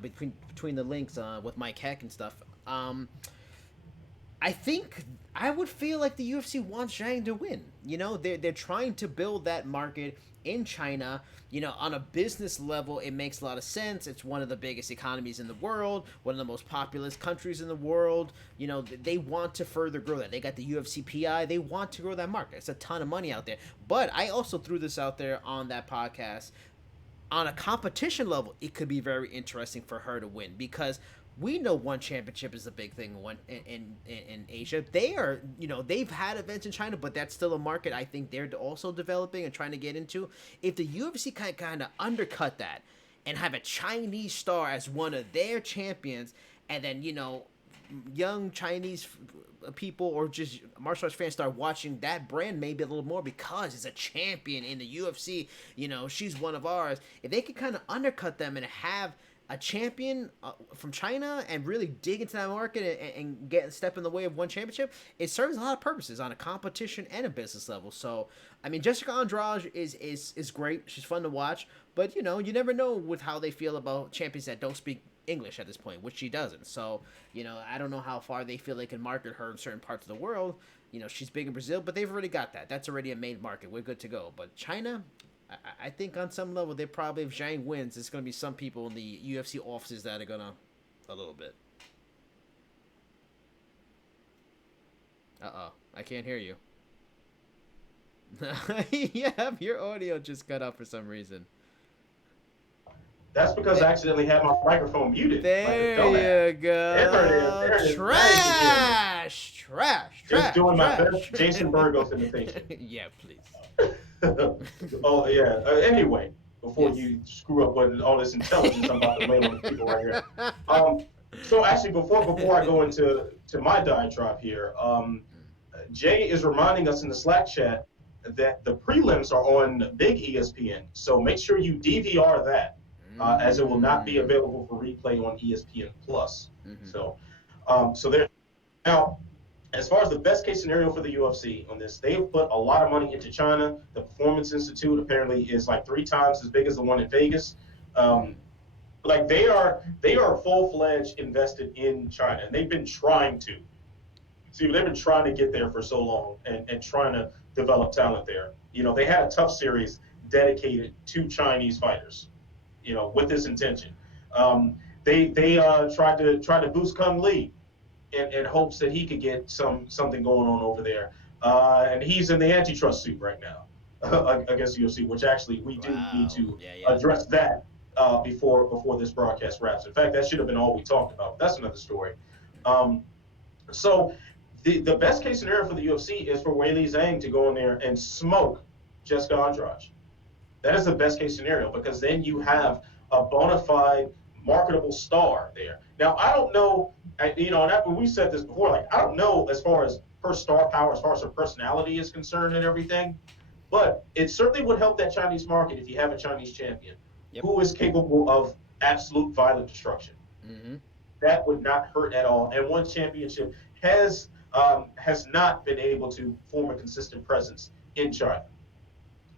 between the links with Mike Heck and stuff. I think I would feel like the UFC wants Zhang to win. They're trying to build that market in China. On a business level, it makes a lot of sense. It's one of the biggest economies in the world, one of the most populous countries in the world. They want to further grow that. They got the UFC PI. They want to grow that market. It's a ton of money out there. But I also threw this out there on that podcast. On a competition level, it could be very interesting for her to win because we know one championship is a big thing in Asia. They've had events in China, but that's still a market I think they're also developing and trying to get into. If the UFC can kind of undercut that and have a Chinese star as one of their champions, and then young Chinese people or just martial arts fans start watching that brand maybe a little more because it's a champion in the UFC. She's one of ours. If they could kind of undercut them and have a champion from China and really dig into that market and step in the way of one championship, it serves a lot of purposes on a competition and a business level. So, I mean, Jessica Andrade is great. She's fun to watch, but you never know with how they feel about champions that don't speak English at this point, which she doesn't. So, I don't know how far they feel they can market her in certain parts of the world. She's big in Brazil, but they've already got that. That's already a made market. We're good to go. But China, I think on some level, they probably, if Zhang wins, there's going to be some people in the UFC offices that are going to, a little bit. Uh-oh. I can't hear you. Yeah, your audio just cut out for some reason. That's because I accidentally had my microphone muted, like a dumbass. There you go. There it is. Now you can hear me. Trash. Trash. Just Trash. doing my Trash. best Jason Burgos imitation. Yeah, please. Oh yeah. Anyway, before Yes. you screw up with all this intelligence I'm about to lay on people right here. So actually, before I go into my diatribe here, Jay is reminding us in the Slack chat that the prelims are on Big ESPN. So make sure you DVR that, as it will not be available for replay on ESPN Plus. Mm-hmm. So there. Now, as far as the best case scenario for the UFC on this, they've put a lot of money into China. The Performance Institute apparently is like 3 times as big as the one in Vegas. Like they are full-fledged invested in China, and they've been trying to. See, they've been trying to get there for so long and trying to develop talent there. They had a tough series dedicated to Chinese fighters, with this intention. They tried to boost Kung Lee in hopes that he could get something going on over there. And he's in the antitrust suit right now against UFC, which actually we do need to address that before this broadcast wraps. In fact, that should have been all we talked about. That's another story. So the best case scenario for the UFC is for Weili Zhang to go in there and smoke Jessica Andrade. That is the best case scenario, because then you have a bona fide marketable star there. Now, I don't know, and we said this before, like, I don't know as far as her star power, as far as her personality is concerned and everything, but it certainly would help that Chinese market if you have a Chinese champion who is capable of absolute violent destruction. Mm-hmm. That would not hurt at all. And one championship has not been able to form a consistent presence in China.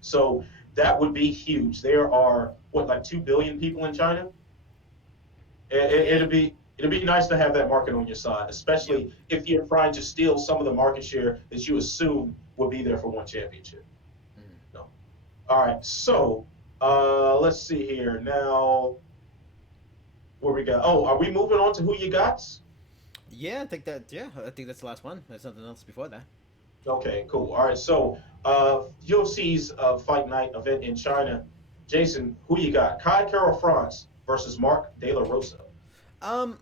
So that would be huge. There are, like 2 billion people in China? It'd be nice to have that market on your side, especially if you're trying to steal some of the market share that you assume would be there for one championship. No. All right, so let's see here. Now, where we go? Oh, are we moving on to who you got? Yeah, I think that's the last one. There's nothing else before that. Okay, cool. All right, so UFC's Fight Night event in China. Jason, who you got? Kai Kara France versus Mark De La Rosa. I'm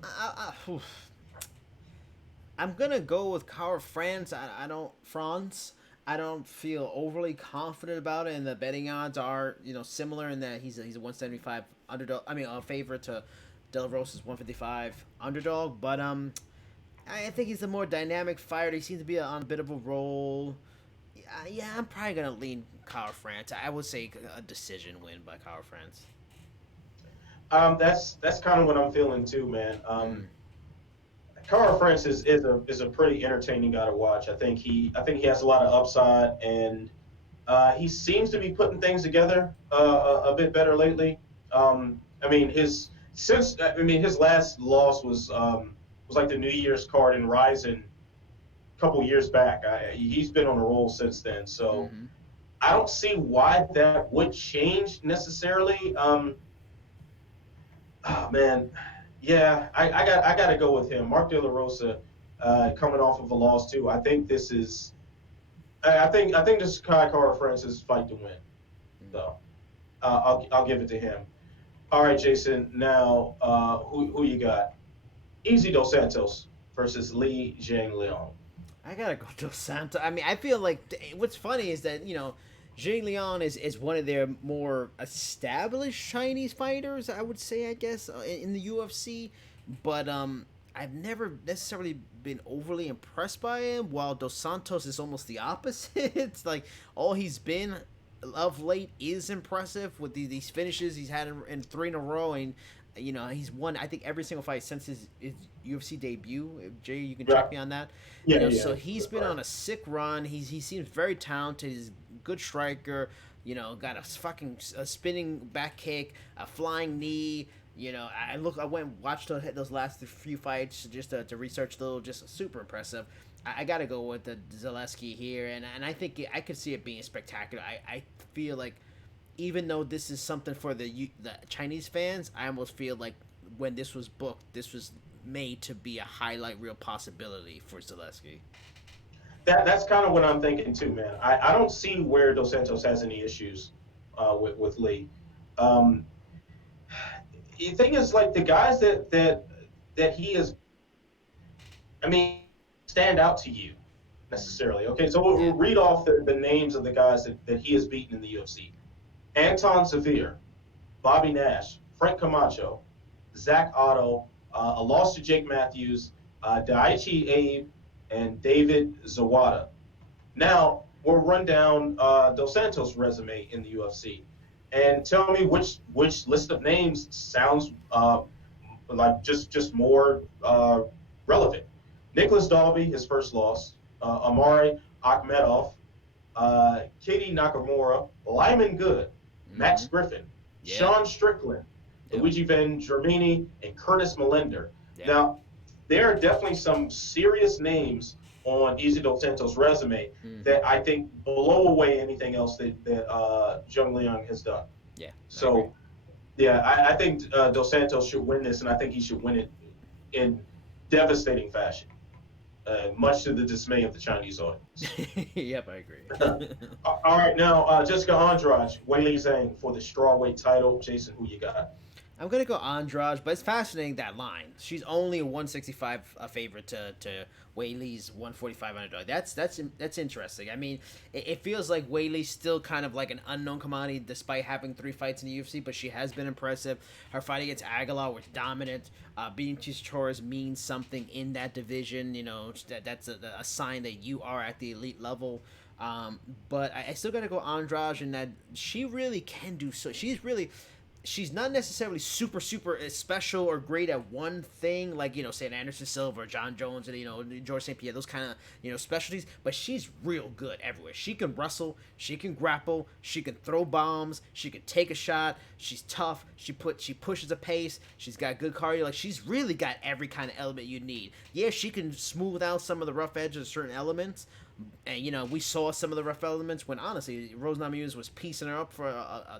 gonna go with Kara France. I don't feel overly confident about it, and the betting odds are similar in that he's a 175 underdog. I mean, a favorite to De La Rosa's 155 underdog, but I think he's a more dynamic fighter. He seems to be on a bit of a roll. Yeah, I'm probably gonna lean Kara France. I would say a decision win by Kara France. That's kind of what I'm feeling too, man. Kara France is a pretty entertaining guy to watch. I think he has a lot of upside, and he seems to be putting things together a bit better lately. His last loss was like the New Year's card in Ryzen a couple years back. He's been on a roll since then, so I don't see why that would change necessarily. Oh man, yeah, I got to go with him. Mark De La Rosa, coming off of a loss too. I think this is Kai Kara France's fight to win. So I'll give it to him. All right, Jason. Now, who you got? Easy Dos Santos versus Li Jingliang. I gotta go Dos Santos. I mean, I feel like what's funny is that Zhang Liang is one of their more established Chinese fighters, I would say, I guess, in the UFC. But I've never necessarily been overly impressed by him, while Dos Santos is almost the opposite. It's like all he's been of late is impressive with these finishes he's had in 3 in a row, and he's won I think every single fight since his UFC debut. Jay, you can check me on that. So he's been on a sick run. He seems very talented. He's a good striker. Got a spinning back kick, a flying knee. I went and watched those last few fights just to research a little. Just super impressive. I got to go with the Zaleski here, and I think I could see it being spectacular. I feel like even though this is something for the Chinese fans, I almost feel like when this was booked, this was made to be a highlight reel possibility for Zaleski. that's kind of what I'm thinking too, man. I don't see where Dos Santos has any issues with Lee. Um, the thing is, like the guys that he is, I mean, stand out to you Mm. necessarily. Okay, so we'll Yeah. read off the names of the guys that he has beaten in the UFC: Anton Severe, Bobby Nash, Frank Camacho, Zach Otto, a loss to Jake Matthews, Daichi Abe, and David Zawada. Now we'll run down Dos Santos' resume in the UFC, and tell me which list of names sounds like just more relevant. Nicholas Dalby, his first loss. Amari Akhmedov, Katie Nakamura, Lyman Good, Mm-hmm. Max Griffin, Yeah. Sean Strickland, Yep. Luigi Van Germini, and Curtis Melender. Yeah. Now, there are definitely some serious names on Easy Dos Santos' resume Mm-hmm. that I think blow away anything else that Jung Leon has done. Yeah. I agree. So, yeah, I think Dos Santos should win this, and I think he should win it in devastating fashion, much to the dismay of the Chinese audience. Yep, I agree. All right, now Jessica Andrade, Weili Zhang for the strawweight title. Jason, who you got? I'm gonna go Andrade, but it's fascinating that line. She's only a 165 favorite to Weili's 145 underdog. That's interesting. I mean, it feels like Weili's still kind of like an unknown commodity despite having 3 fights in the UFC, but she has been impressive. Her fight against Aguilar was dominant. Beating Torres means something in that division. You know that's a sign that you are at the elite level. But I still gotta go Andrade in that she really can do so. She's not necessarily super special or great at one thing like say Anderson Silva or Jon Jones and George St. Pierre, those kind of specialties, but she's real good everywhere. She can wrestle, she can grapple, she can throw bombs, she can take a shot, she's tough, she pushes a pace, she's got good cardio. Like she's really got every kind of element you need. Yeah, she can smooth out some of the rough edges of certain elements, and we saw some of the rough elements when honestly Rose Namajunas was piecing her up for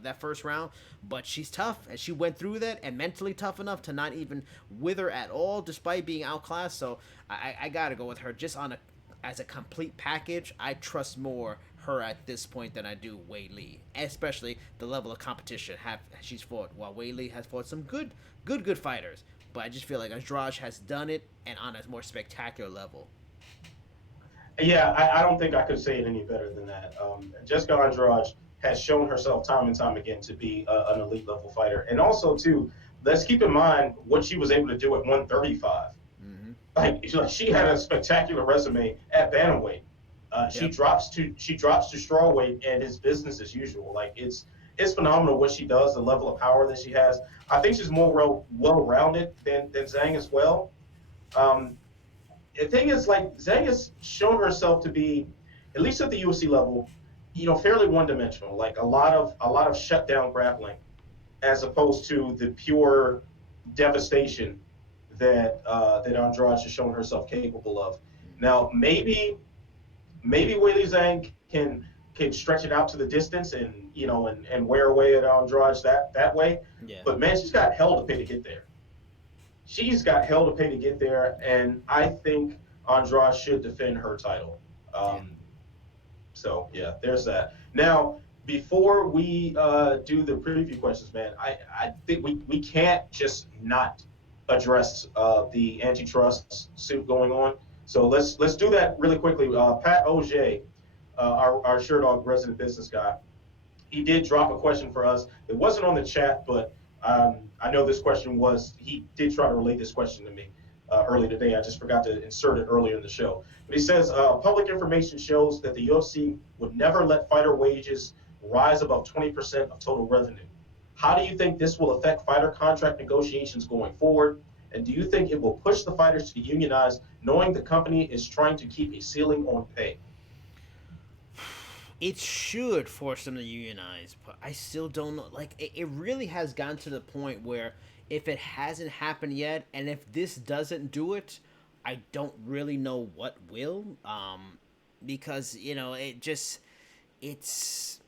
that first round, but she's tough and she went through that and mentally tough enough to not even wither at all despite being outclassed. So I gotta go with her just on a as a complete package. I trust more her at this point than I do Wei Li, especially the level of competition she's fought. While Wei Li has fought some good fighters, but I just feel like Andrade has done it and on a more spectacular level. Yeah, I don't think I could say it any better than that. Jessica Andrade has shown herself time and time again to be an elite level fighter, and also too, let's keep in mind what she was able to do at 135. Mm-hmm. Like she had a spectacular resume at bantamweight. She Yep. drops to strawweight, and it's business as usual. Like it's phenomenal what she does, the level of power that she has. I think she's more well rounded than Zhang as well. Um, the thing is, like Zhang has shown herself to be, at least at the UFC level, fairly one dimensional. Like a lot of shutdown grappling, as opposed to the pure devastation that Andrade has shown herself capable of. Now, maybe Weili Zhang can stretch it out to the distance and wear away at Andrade that way. Yeah. But man, she's got hell to pay to get there. She's got hell to pay to get there, and I think Andrade should defend her title. Yeah. So yeah, there's that. Now, before we do the preview questions, man, I think we can't just not address the antitrust suit going on. So let's do that really quickly. Pat Auger, our Sherdog resident business guy, he did drop a question for us. It wasn't on the chat, but I know this question was. He did try to relate this question to me earlier today. I just forgot to insert it earlier in the show. But he says public information shows that the UFC would never let fighter wages rise above 20% of total revenue. How do you think this will affect fighter contract negotiations going forward? And do you think it will push the fighters to unionize, knowing the company is trying to keep a ceiling on pay? It should force them to unionize, but I still don't know. Like, it really has gotten to the point where if it hasn't happened yet, and if this doesn't do it, I don't really know what will. Because it's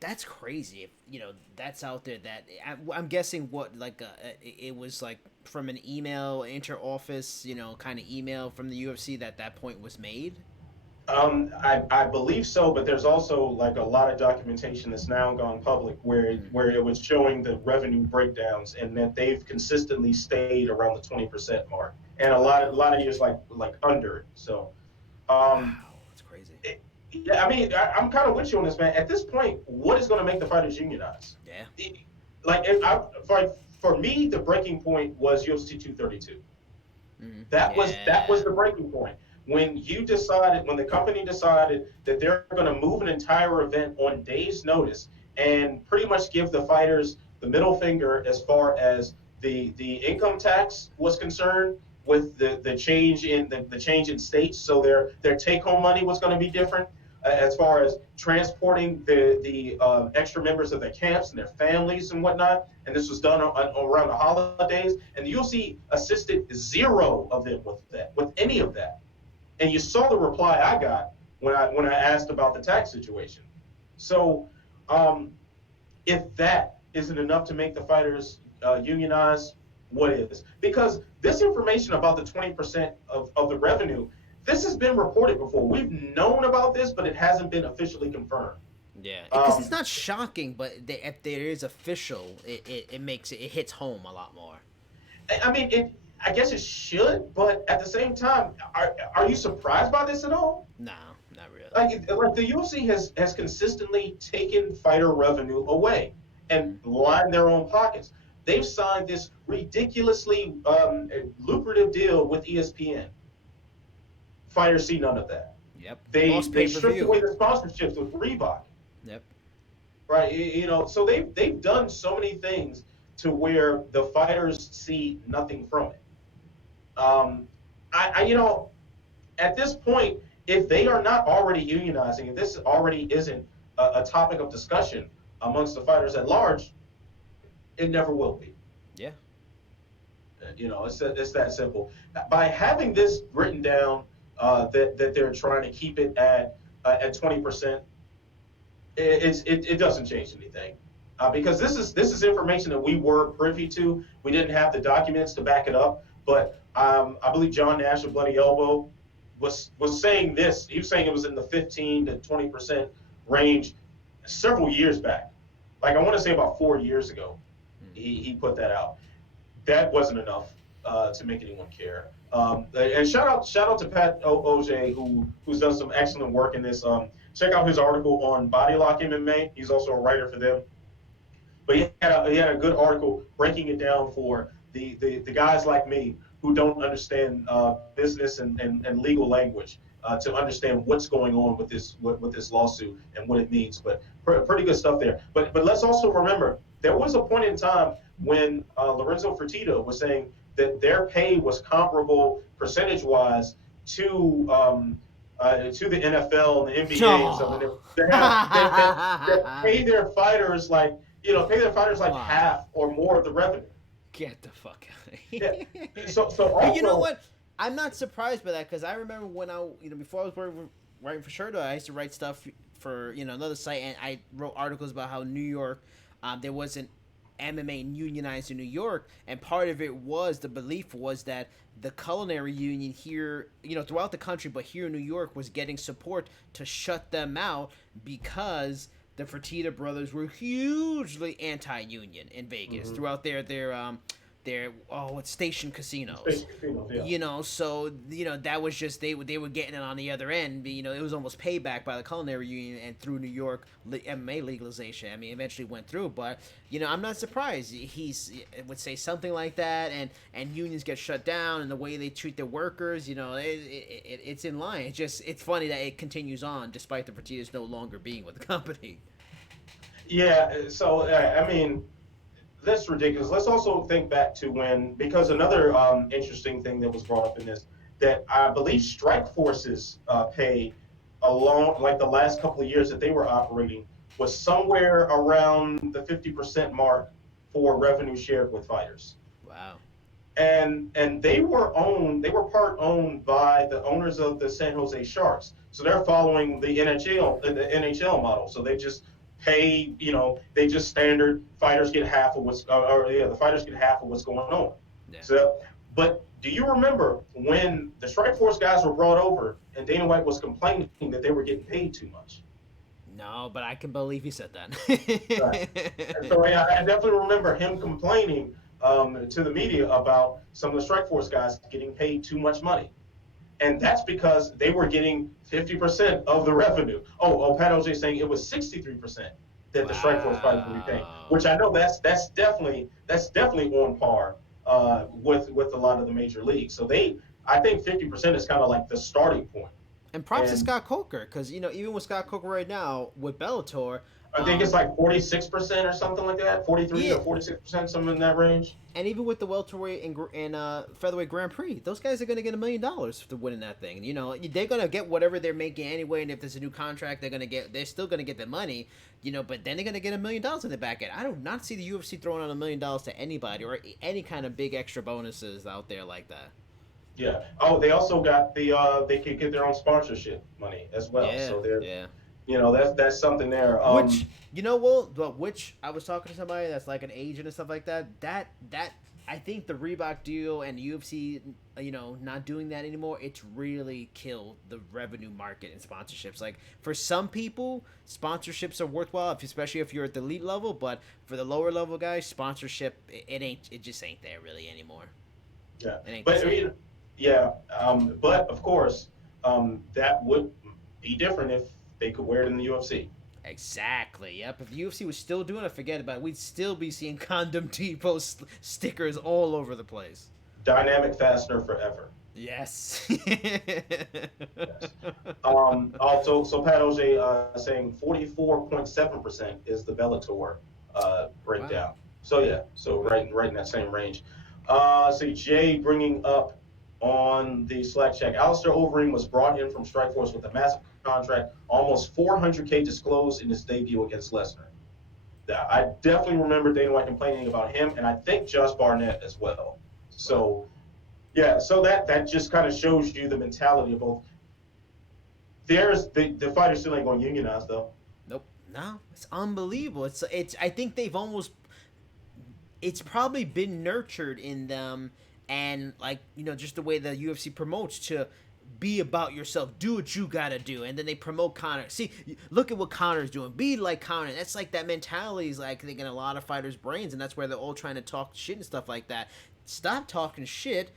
that's crazy. If that's out there. That I'm guessing what like it was like from an email inter office kind of email from the UFC that point was made. I believe so, but there's also like a lot of documentation that's now gone public where it was showing the revenue breakdowns and that they've consistently stayed around the 20% mark, and a lot of years like under it. So, um, Wow, that's crazy. yeah, I mean, I'm kind of with you on this, man. At this point, what is going to make the fighters unionize? Yeah. Like, for me, the breaking point was UFC 232. That was Yeah. the breaking point. When the company decided that they're going to move an entire event on days' notice and pretty much give the fighters the middle finger as far as the income tax was concerned, with the change in the change in states, so their take home money was going to be different, as far as transporting the extra members of their camps and their families and whatnot. And this was done around the holidays, and the UFC assisted zero of them with any of that. And you saw the reply I got when I asked about the tax situation. So, um, if that isn't enough to make the fighters unionize, what is? Because this information about the 20% of the revenue, this has been reported before. We've known about this, but it hasn't been officially confirmed. Yeah, because it's Um, not shocking, but if there is official, it makes it hits home a lot more. I mean, I guess it should, but at the same time, are you surprised by this at all? No, not really. Like the UFC has consistently taken fighter revenue away and lined their own pockets. They've signed this ridiculously lucrative deal with ESPN. Fighters see none of that. Yep. They Lost pay they per stripped view. away the sponsorships with Reebok, Yep. right? So they've done so many things to where the fighters see nothing from it. Um, I at this point, if they are not already unionizing, if this already isn't a topic of discussion amongst the fighters at large, it never will be. Yeah. It's that simple. By having this written down, that they're trying to keep it at 20%, it doesn't change anything, because this is information that we were privy to. We didn't have the documents to back it up, but I believe John Nash of Bloody Elbow was saying this. He was saying it was in the 15 to 20% range several years back. Like, I want to say about 4 years ago, he put that out. That wasn't enough to make anyone care. And shout out to Pat Oj, who's done some excellent work in this. Check out his article on Body Lock MMA. He's also a writer for them. But he had a good article breaking it down for the guys like me who don't understand business and legal language, to understand what's going on with this lawsuit and what it means. But pretty good stuff there. But let's also remember, there was a point in time when Lorenzo Fertitta was saying that their pay was comparable percentage-wise to the NFL and the NBA and stuff. And they pay their fighters like Come on. half or more of the revenue. Get the fuck out of Yeah. here. So But you know also, what? I'm not surprised by that because I remember when before I was writing for Sherdog, I used to write stuff for another site, and I wrote articles about how New York, there wasn't MMA unionized in New York, and part of it was the belief was that the culinary union here, throughout the country, but here in New York, was getting support to shut them out because the Fertitta brothers were hugely anti-union in Vegas throughout their station casinos. yeah. So that was just they were getting it on the other end. It was almost payback by the culinary union and through New York MMA legalization. I mean, eventually went through, but I'm not surprised would say something like that, and unions get shut down, and the way they treat their workers, it's in line. It's funny that it continues on despite the Fertittas no longer being with the company. Yeah. So I mean, that's ridiculous. Let's also think back to because another interesting thing that was brought up in this, that I believe strike forces pay along, like the last couple of years that they were operating, was somewhere around the 50% mark for revenue shared with fighters. Wow. And they were part owned by the owners of the San Jose Sharks. So they're following the NHL model. So they just pay, they just standard fighters get half of the fighters get half of what's going on. Yeah. So, but Do you remember when the Strikeforce guys were brought over and Dana White was complaining that they were getting paid too much? No, but I can believe he said that. Right. And so yeah, I definitely remember him complaining to the media about some of the Strikeforce guys getting paid too much money. And that's because they were getting 50% of the revenue. Pat OJ saying it was 63% that the Strikeforce fighters were paying, Wow. which I know that's definitely on par with a lot of the major leagues. So I think 50% is kind of like the starting point. And props to And Scott Coker, because even with Scott Coker right now with Bellator, I think it's like 46% or something like that, 43 yeah, or 46%, something in that range. and even with the welterweight and featherweight Grand Prix, those guys are going to get $1 million for winning that thing. They're going to get whatever they're making anyway, and if there's a new contract, they're still going to get the money. But then they're going to get $1 million in the back end. I do not see the UFC throwing out $1 million to anybody or any kind of big extra bonuses out there like that. Yeah. Oh, they also got they could get their own sponsorship money as well. Yeah, So they're yeah. that's something there. Which which I was talking to somebody that's like an agent and stuff like that. That I think the Reebok deal and the UFC, not doing that anymore, it's really killed the revenue market and sponsorships. Like for some people, sponsorships are worthwhile, especially if you're at the elite level. But for the lower level guys, sponsorship it just ain't there really anymore. Yeah. It ain't the But I same. mean, yeah. But of course, that would be different if they could wear it in the UFC. Exactly. Yep. If the UFC was still doing it, forget about it. We'd still be seeing Condom Depot stickers all over the place. Dynamic fastener forever. Yes. Yes. Also, so Pat OJ saying 44.7% is the Bellator Wow. breakdown. So yeah, so Wow. right in that same range. See Jay bringing up on the Slack check. Alistair Overeem was brought in from Strikeforce with a massive contract, almost 400K disclosed in his debut against Lesnar. Yeah, I definitely remember Dana White complaining about him, and I think Josh Barnett as well. Wow. So yeah, so that just kind of shows you the mentality of both. The fighters still ain't going to unionize though. Nope. No, it's unbelievable. It's. I think they've almost. It's probably been nurtured in them, and like just the way the UFC promotes to be about yourself, do what you gotta do, and then they promote Conor. See, look at what Conor's doing. Be like Conor. That's like that mentality is like thinking a lot of fighters' brains, and that's where they're all trying to talk shit and stuff like that. Stop talking shit.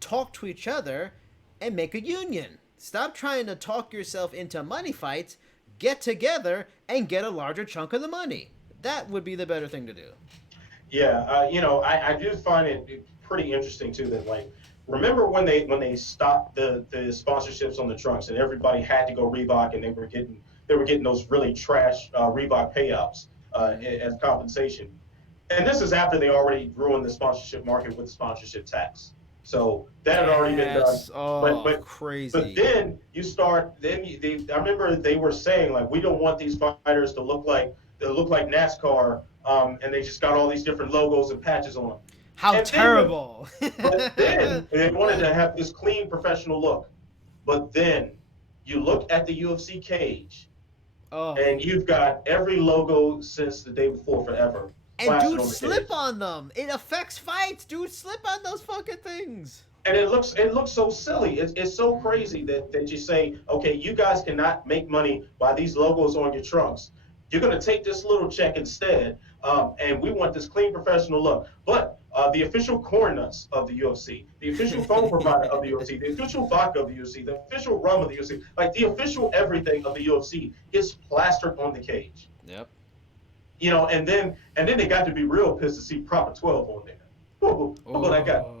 Talk to each other, and make a union. Stop trying to talk yourself into money fights. Get together and get a larger chunk of the money. That would be the better thing to do. Yeah, I do find it pretty interesting too that like remember when they stopped the sponsorships on the trunks and everybody had to go Reebok and they were getting those really trash Reebok payouts Mm-hmm. as compensation. And this is after they already ruined the sponsorship market with the sponsorship tax. So that had already been done. Yes. But Oh, but but crazy. then you start then I remember they were saying like we don't want these fighters to look like NASCAR, and they just got all these different logos and patches on them. How And then terrible. but then they wanted to have this clean professional look. But then you look at the UFC cage Oh. and you've got every logo since the day before forever And plastered dude, on the slip cage. on them. It affects fights, dude. Slip on those fucking things. And it looks so silly. It's so crazy that you say, okay, you guys cannot make money by these logos on your trunks. You're going to take this little check instead, and we want this clean professional look. But the official corn nuts of the UFC, the official phone provider of the UFC, the official vodka of the UFC, the official rum of the UFC, like the official everything of the UFC is plastered on the cage. Yep. And then they got to be real pissed to see Proper 12 on there. How about that guy? Oh.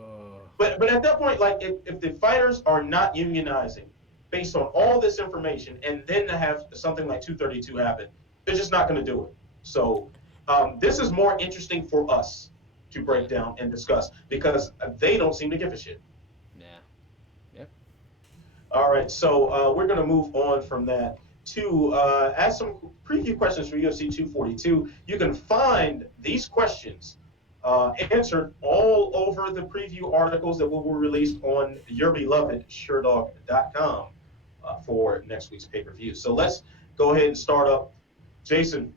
But at that point, like if the fighters are not unionizing based on all this information, and then to have something like 232 happen, they're just not going to do it. So this is more interesting for us to Yeah. break down and discuss because they don't seem to give a shit. Yeah. Yep. All right, so we're going to move on from that to ask some preview questions for UFC 242. You can find these questions answered all over the preview articles that will be released on your beloved Sherdog.com for next week's pay-per-view. So let's go ahead and start up. Jason,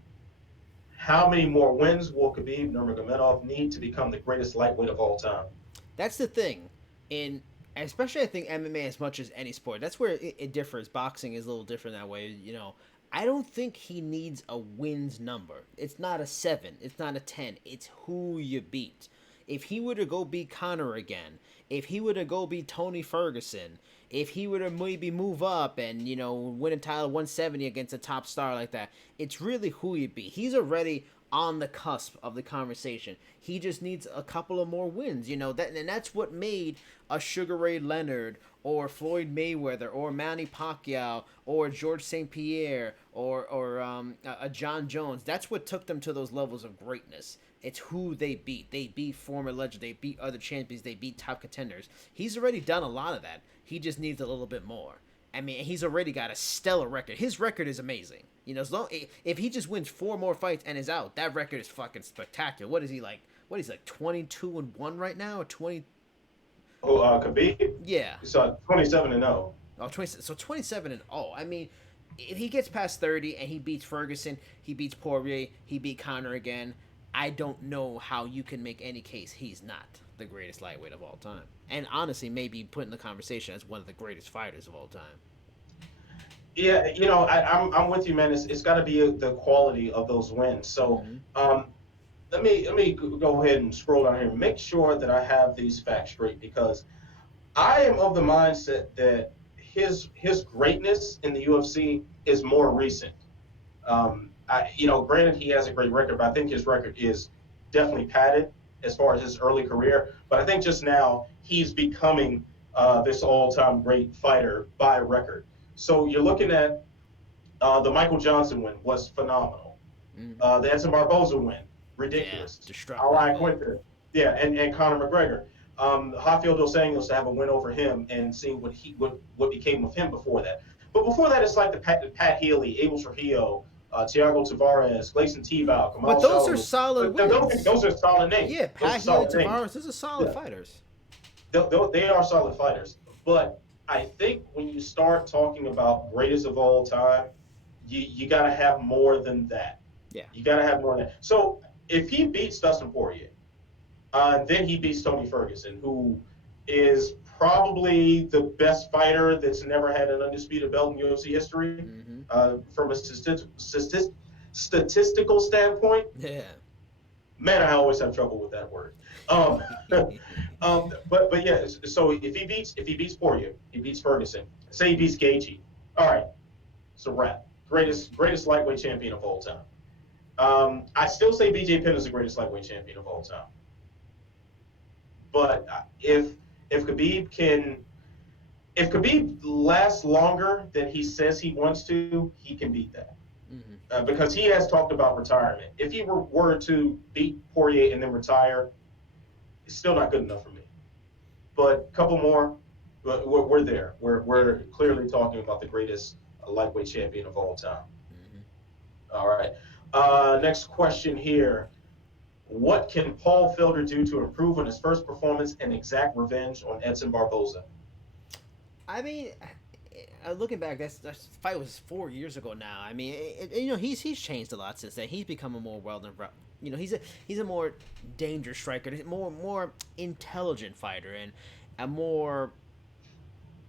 how many more wins will Khabib Nurmagomedov need to become the greatest lightweight of all time? That's the thing. in especially I think MMA as much as any sport. That's where it differs. Boxing is a little different that way. I don't think he needs a wins number. It's not a 7. It's not a 10. It's who you beat. If he were to go beat Conor again, if he were to go beat Tony Ferguson, if he were to maybe move up and win a title 170 against a top star like that, it's really who you beat. He's already on the cusp of the conversation. He just needs a couple of more wins, and that's what made a Sugar Ray Leonard or Floyd Mayweather or Manny Pacquiao or George St. Pierre or a Jon Jones. That's what took them to those levels of greatness. It's who they beat. They beat former legends. They beat other champions. They beat top contenders. He's already done a lot of that. He just needs a little bit more. I mean, he's already got a stellar record. His record is amazing. If he just wins 4 more fights and is out, that record is fucking spectacular. What is he like? What is he like 22-1 right now, or 20? Oh, Khabib? Yeah. It's 27-0. Oh, 20, so 27-0. I mean, if he gets past 30 and he beats Ferguson, he beats Poirier, he beat Conor again, I don't know how you can make any case he's not the greatest lightweight of all time. And honestly, maybe put in the conversation as one of the greatest fighters of all time. Yeah, I'm with you, man. It's got to be the quality of those wins. So, let me go ahead and scroll down here and make sure that I have these facts straight, because I am of the mindset that his greatness in the UFC is more recent. Granted, he has a great record, but I think his record is definitely padded as far as his early career. But I think just now he's becoming this all-time great fighter by record. So you're looking at the Michael Johnson win was phenomenal. The Edson Barboza win, ridiculous. Yeah, Alright, Quinter. Yeah, and Conor McGregor. Rafael Dos Anjos to have a win over him and seeing what became of him before that. But before that, it's like the Pat Healy, Abel Trujillo, Thiago Tavares, Gleison Tibau, Kamal But those Shelton. are solid wins. Those are solid names. Yeah, Pat Healy, Tavares, those are solid fighters. They are solid fighters. But I think when you start talking about greatest of all time, you got to have more than that. Yeah. You got to have more than that. So if he beats Dustin Poirier, then he beats Tony Ferguson, who is probably the best fighter that's never had an undisputed belt in UFC history. From a statistical standpoint. Yeah. Man, I always have trouble with that word. But yeah. So if he beats Poirier, he beats Ferguson. Say he beats Gaethje. All right, it's a wrap. Greatest lightweight champion of all time. I still say BJ Penn is the greatest lightweight champion of all time. But if Khabib lasts longer than he says he wants to, he can beat that. Because he has talked about retirement. If he were to beat Poirier and then retire, it's still not good enough for me. But a couple more, we're there. We're clearly talking about the greatest lightweight champion of all time. All right. Next question here. What can Paul Felder do to improve on his first performance and exact revenge on Edson Barboza? I mean, looking back, that fight was 4 years ago now. I mean, he's changed a lot since then. He's become a more he's a more dangerous striker, more intelligent fighter, and a more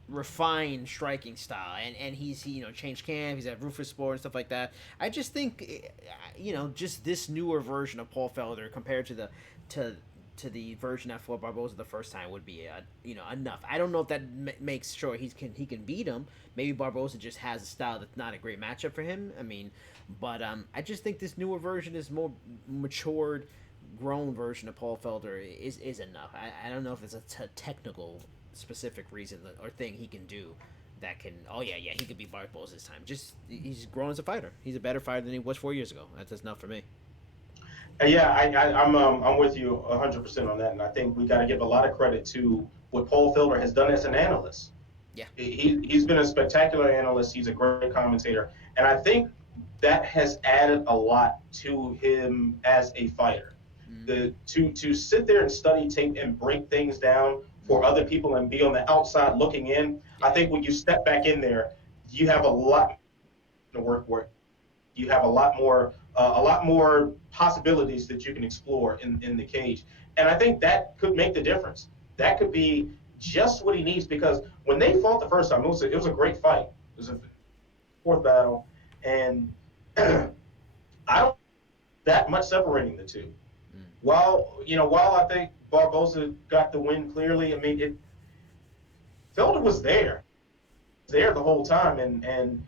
refined striking style. And he's changed camp. He's at Rufus Sport and stuff like that. I just think just this newer version of Paul Felder compared to the version that fought Barboza the first time would be enough. I don't know if that makes sure he can beat him. Maybe Barboza just has a style that's not a great matchup for him. I mean, but I just think this newer version is more matured, grown version of Paul Felder is enough. I don't know if it's a technical specific reason or thing he can do that can he could beat Barboza this time. Just he's grown as a fighter. He's a better fighter than he was 4 years ago. That's enough for me. Yeah, I'm with you 100% on that, and I think we got to give a lot of credit to what Paul Felder has done as an analyst. Yeah, he's been a spectacular analyst. He's a great commentator, and I think that has added a lot to him as a fighter. To sit there and study tape and break things down for other people and be on the outside looking in. I think when you step back in there, you have a lot to work with. You have a lot more possibilities that you can explore in the cage. And I think that could make the difference. That could be just what he needs, because when they fought the first time, it was a great fight. It was a fourth battle, and I don't that much separating the two. Mm. While I think Barboza got the win clearly, I mean, Felder was there the whole time, and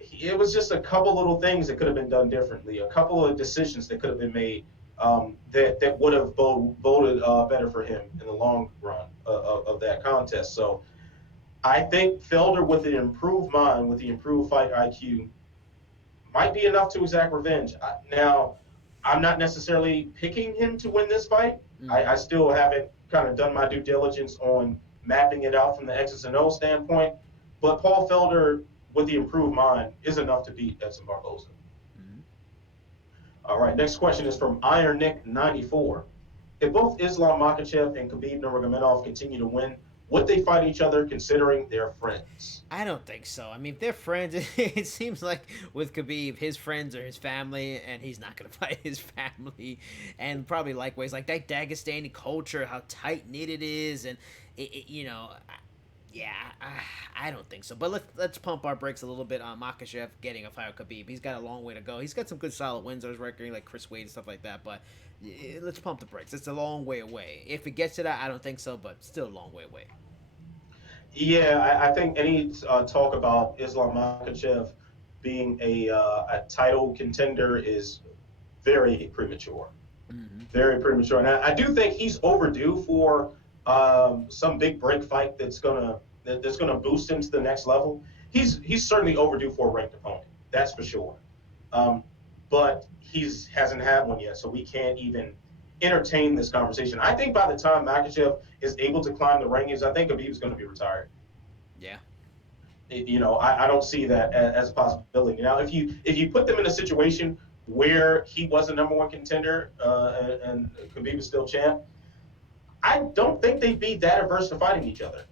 it was just a couple little things that could have been done differently, a couple of decisions that could have been made that would have voted better for him in the long run of that contest. So I think Felder, with the improved mind, with the improved fight IQ, might be enough to exact revenge. Now, I'm not necessarily picking him to win this fight. I still haven't kind of done my due diligence on mapping it out from the X's and O's standpoint. But Paul Felder, with the improved mind, is enough to beat Edson Barboza. Mm-hmm. All right, next question is from Iron Nick 94. If both Islam Makhachev and Khabib Nurmagomedov continue to win, would they fight each other considering they're friends? I don't think so. I mean, if they're friends, it seems like with Khabib, his friends are his family, and he's not going to fight his family. And probably likewise, like that Dagestani culture, how tight knit it is, and yeah, I don't think so. But let's pump our brakes a little bit on Makhachev getting a fight with Khabib. He's got a long way to go. He's got some good solid wins on his record, like Chris Wade and stuff like that. But let's pump the brakes. It's a long way away. If it gets to that, I don't think so, but still a long way away. Yeah, I think any talk about Islam Makhachev being a title contender is very premature. Mm-hmm. Very premature. And I do think he's overdue for some big break fight that's gonna boost him to the next level. He's certainly overdue for a ranked opponent. That's for sure. But hasn't had one yet, so we can't even entertain this conversation. I think by the time Makhachev is able to climb the rankings, I think Khabib is going to be retired. Yeah. I don't see that as a possibility. Now, if you put them in a situation where he was the number one contender and Khabib is still champ, I don't think they'd be that averse to fighting each other,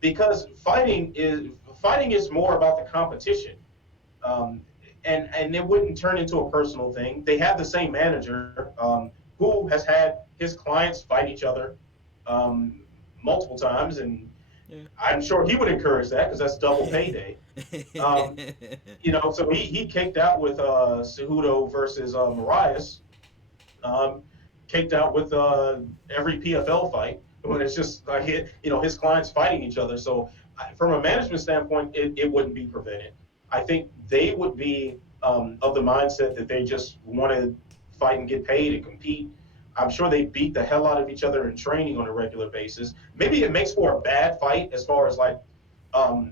because fighting is more about the competition, and it wouldn't turn into a personal thing. They have the same manager who has had his clients fight each other multiple times, and yeah. I'm sure he would encourage that because that's double payday. So he caked out with Cejudo versus Marias. Caked out with every PFL fight when it's just like his clients fighting each other. So from a management standpoint, it wouldn't be prevented. I think they would be of the mindset that they just want to fight and get paid and compete. I'm sure they beat the hell out of each other in training on a regular basis. Maybe it makes for a bad fight as far as like a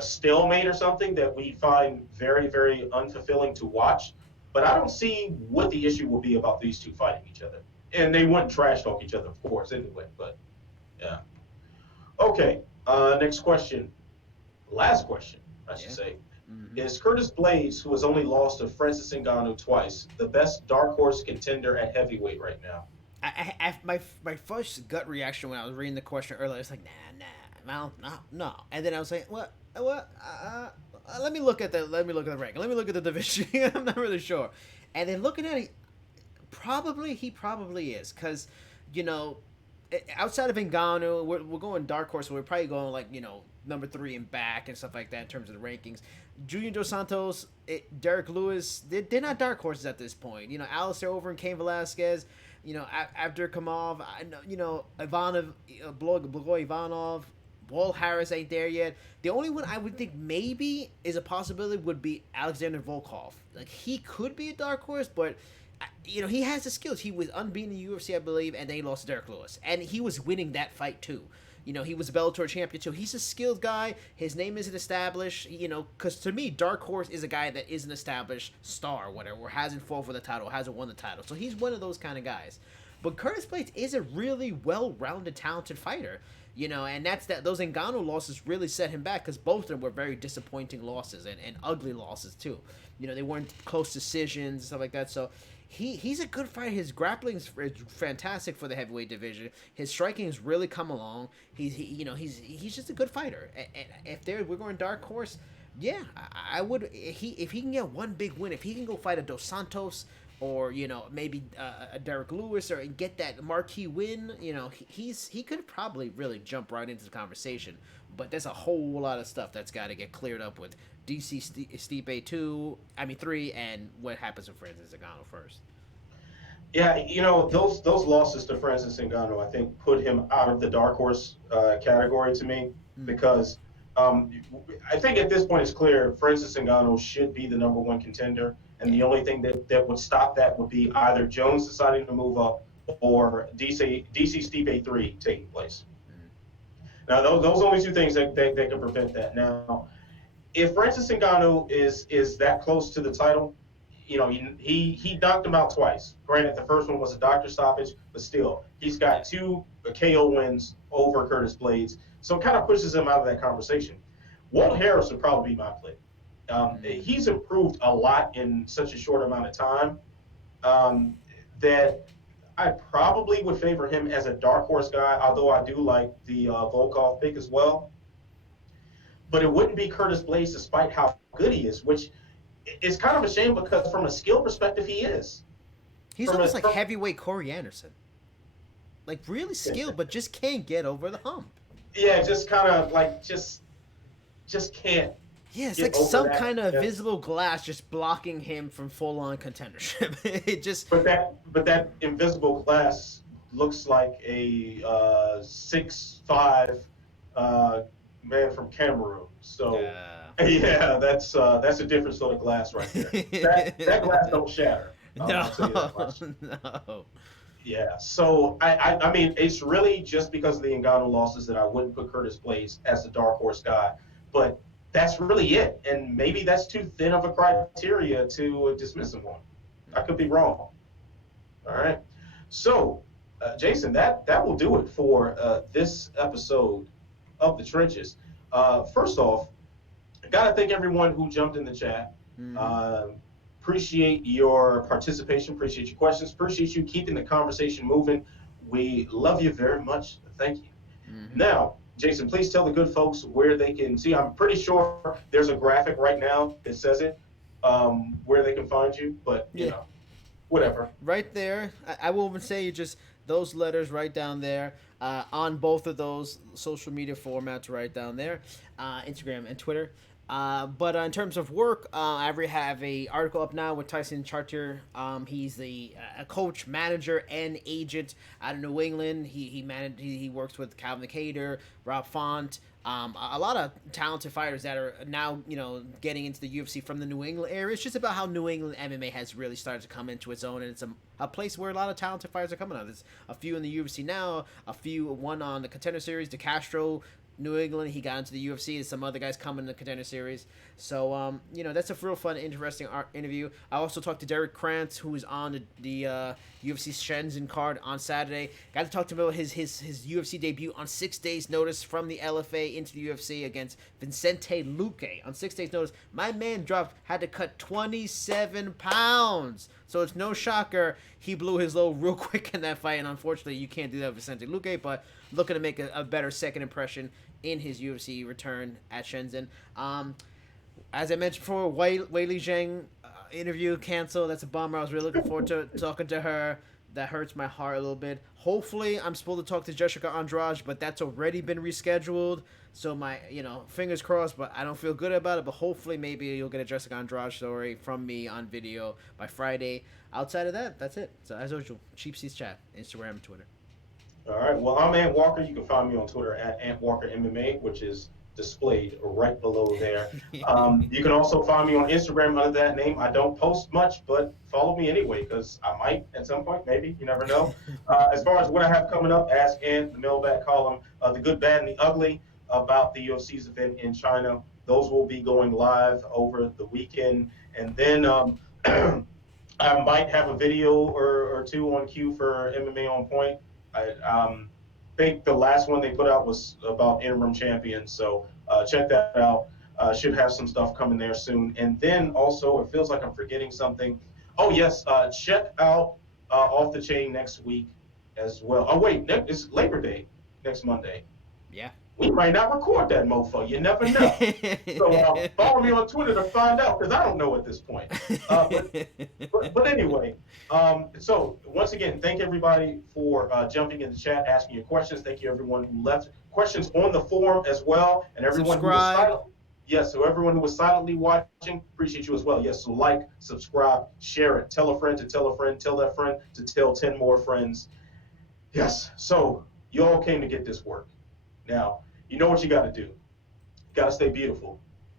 stalemate or something that we find very, very unfulfilling to watch. But I don't see what the issue will be about these two fighting each other. And they wouldn't trash talk each other, of course, anyway. But, yeah. Okay, next question. Last question, I should say. Mm-hmm. Is Curtis Blades, who has only lost to Francis Ngannou twice, the best dark horse contender at heavyweight right now? My first gut reaction when I was reading the question earlier, I was like, no. And then I was like, what? Let me look at the rank. Let me look at the division. I'm not really sure. And then looking at it, he probably is, because outside of Ngannou, we're going dark horse. So we're probably going like number 3 and back and stuff like that in terms of the rankings. Junior Dos Santos, Derek Lewis, they're not dark horses at this point. Alistair Over and Cain Velasquez. After Kamov, Ivanov, Blagoy Ivanov. Walt Harris ain't there yet. The only one I would think maybe is a possibility would be Alexander Volkov. Like, he could be a dark horse, but he has the skills. He was unbeaten in the UFC, I believe, and then he lost to Derek Lewis, and he was winning that fight too. He was a Bellator champion too. He's a skilled guy. His name isn't established. Because to me, dark horse is a guy that is an established star, whatever, or hasn't fought for the title, hasn't won the title. So he's one of those kind of guys. But Curtis Blades is a really well-rounded, talented fighter. And those Ngannou losses really set him back, because both of them were very disappointing losses and ugly losses too. They weren't close decisions and stuff like that. So he's a good fighter. His grappling is fantastic for the heavyweight division. His striking has really come along. He's just a good fighter. And if we're going dark horse, yeah, I would. If he can get one big win, if he can go fight a Dos Santos or maybe a Derek Lewis, or get that marquee win, he could probably really jump right into the conversation. But there's a whole lot of stuff that's got to get cleared up with DC Stipe 3, and what happens with Francis Ngannou first. Yeah, those losses to Francis Ngannou, I think, put him out of the dark horse category to me Mm. because um, I think at this point it's clear Francis Ngannou should be the number one contender, and Yeah. the only thing that would stop that would be either Jones deciding to move up or DC Stipe 3 taking place. Mm. Now, those only two things that can prevent that. Now, if Francis Ngannou is that close to the title, he knocked him out twice. Granted, the first one was a doctor stoppage, but still, he's got two KO wins over Curtis Blades, so it kind of pushes him out of that conversation. Walt Harris would probably be my play. He's improved a lot in such a short amount of time um, that I probably would favor him as a dark horse guy, although I do like the Volkov pick as well. But it wouldn't be Curtis Blades despite how good he is, which is kind of a shame because from a skill perspective, he is. He's almost like heavyweight Corey Anderson. Like really skilled, but just can't get over the hump. Yeah, just kind of like just can't. Yeah, it's like some kind of visible glass just blocking him from full-on contendership. It just. But that invisible glass looks like a 6'5" man from Cameroon. So yeah, that's a different sort of glass right there. That glass don't shatter. No, no. Yeah, so I mean, it's really just because of the Ngannou losses that I wouldn't put Curtis Blades as the dark horse guy, but that's really it. And maybe that's too thin of a criteria to dismiss him on. I could be wrong. All right. So, Jason, that will do it for this episode of The Trenches. First off, I got to thank everyone who jumped in the chat. Appreciate your participation, appreciate your questions, appreciate you keeping the conversation moving. We love you very much. Thank you. Now, Jason, please tell the good folks where they can see. I'm pretty sure there's a graphic right now that says it, where they can find you, but, whatever. Right there. I will even say just those letters right down there on both of those social media formats right down there, Instagram and Twitter. But in terms of work, I have a article up now with Tyson Chartier. He's a coach, manager, and agent out of New England. He works with Calvin Cater, Rob Font, a lot of talented fighters that are now getting into the UFC from the New England area. It's just about how New England MMA has really started to come into its own, and it's a place where a lot of talented fighters are coming out. There's a few in the UFC now, one on the Contender Series, DeCastro. New England, he got into the UFC. There's some other guys coming in the Contender Series. So, that's a real fun, interesting interview. I also talked to Derek Krantz, who is on the UFC Shenzhen card on Saturday. Got to talk to him about his UFC debut on 6 days' notice from the LFA into the UFC against Vicente Luque. On 6 days' notice, my man had to cut 27 pounds. So it's no shocker he blew his load real quick in that fight, and unfortunately you can't do that with Vicente Luque, but looking to make a better second impression in his UFC return at Shenzhen. As I mentioned before, Weili Zhang interview canceled. That's a bummer. I was really looking forward to talking to her. That hurts my heart a little bit. Hopefully, I'm supposed to talk to Jessica Andrade, but that's already been rescheduled. So my, fingers crossed, but I don't feel good about it. But hopefully, maybe you'll get a Jessica Andrade story from me on video by Friday. Outside of that, that's it. So as usual, Cheap Seats Chat, Instagram and Twitter. All right. Well, I'm Ant Walker. You can find me on Twitter at AntWalkerMMA, which is displayed right below there. You can also find me on Instagram under that name. I don't post much, but follow me anyway, because I might at some point, maybe. You never know. As far as what I have coming up, Ask Ant, the mailbag column, the good, bad, and the ugly about the UFC's event in China. Those will be going live over the weekend. And then I might have a video or two on cue for MMA On Point. I think the last one they put out was about interim champions, so check that out. Should have some stuff coming there soon. And then also, it feels like I'm forgetting something. Oh, yes, check out Off the Chain next week as well. Oh, wait, it's Labor Day next Monday. Yeah. we might not record that mofo. You never know. So follow me on Twitter to find out, because I don't know at this point. But anyway, so once again, thank everybody for jumping in the chat, asking your questions. Thank you everyone who left questions on the forum as well, and everyone who was silent. Yes, so everyone who was silently watching, appreciate you as well. Yes, so like, subscribe, share it, tell a friend to tell a friend, tell that friend to tell 10 more friends. Yes, so you all came to get this work. Now, you know what you got to do. You got to stay beautiful.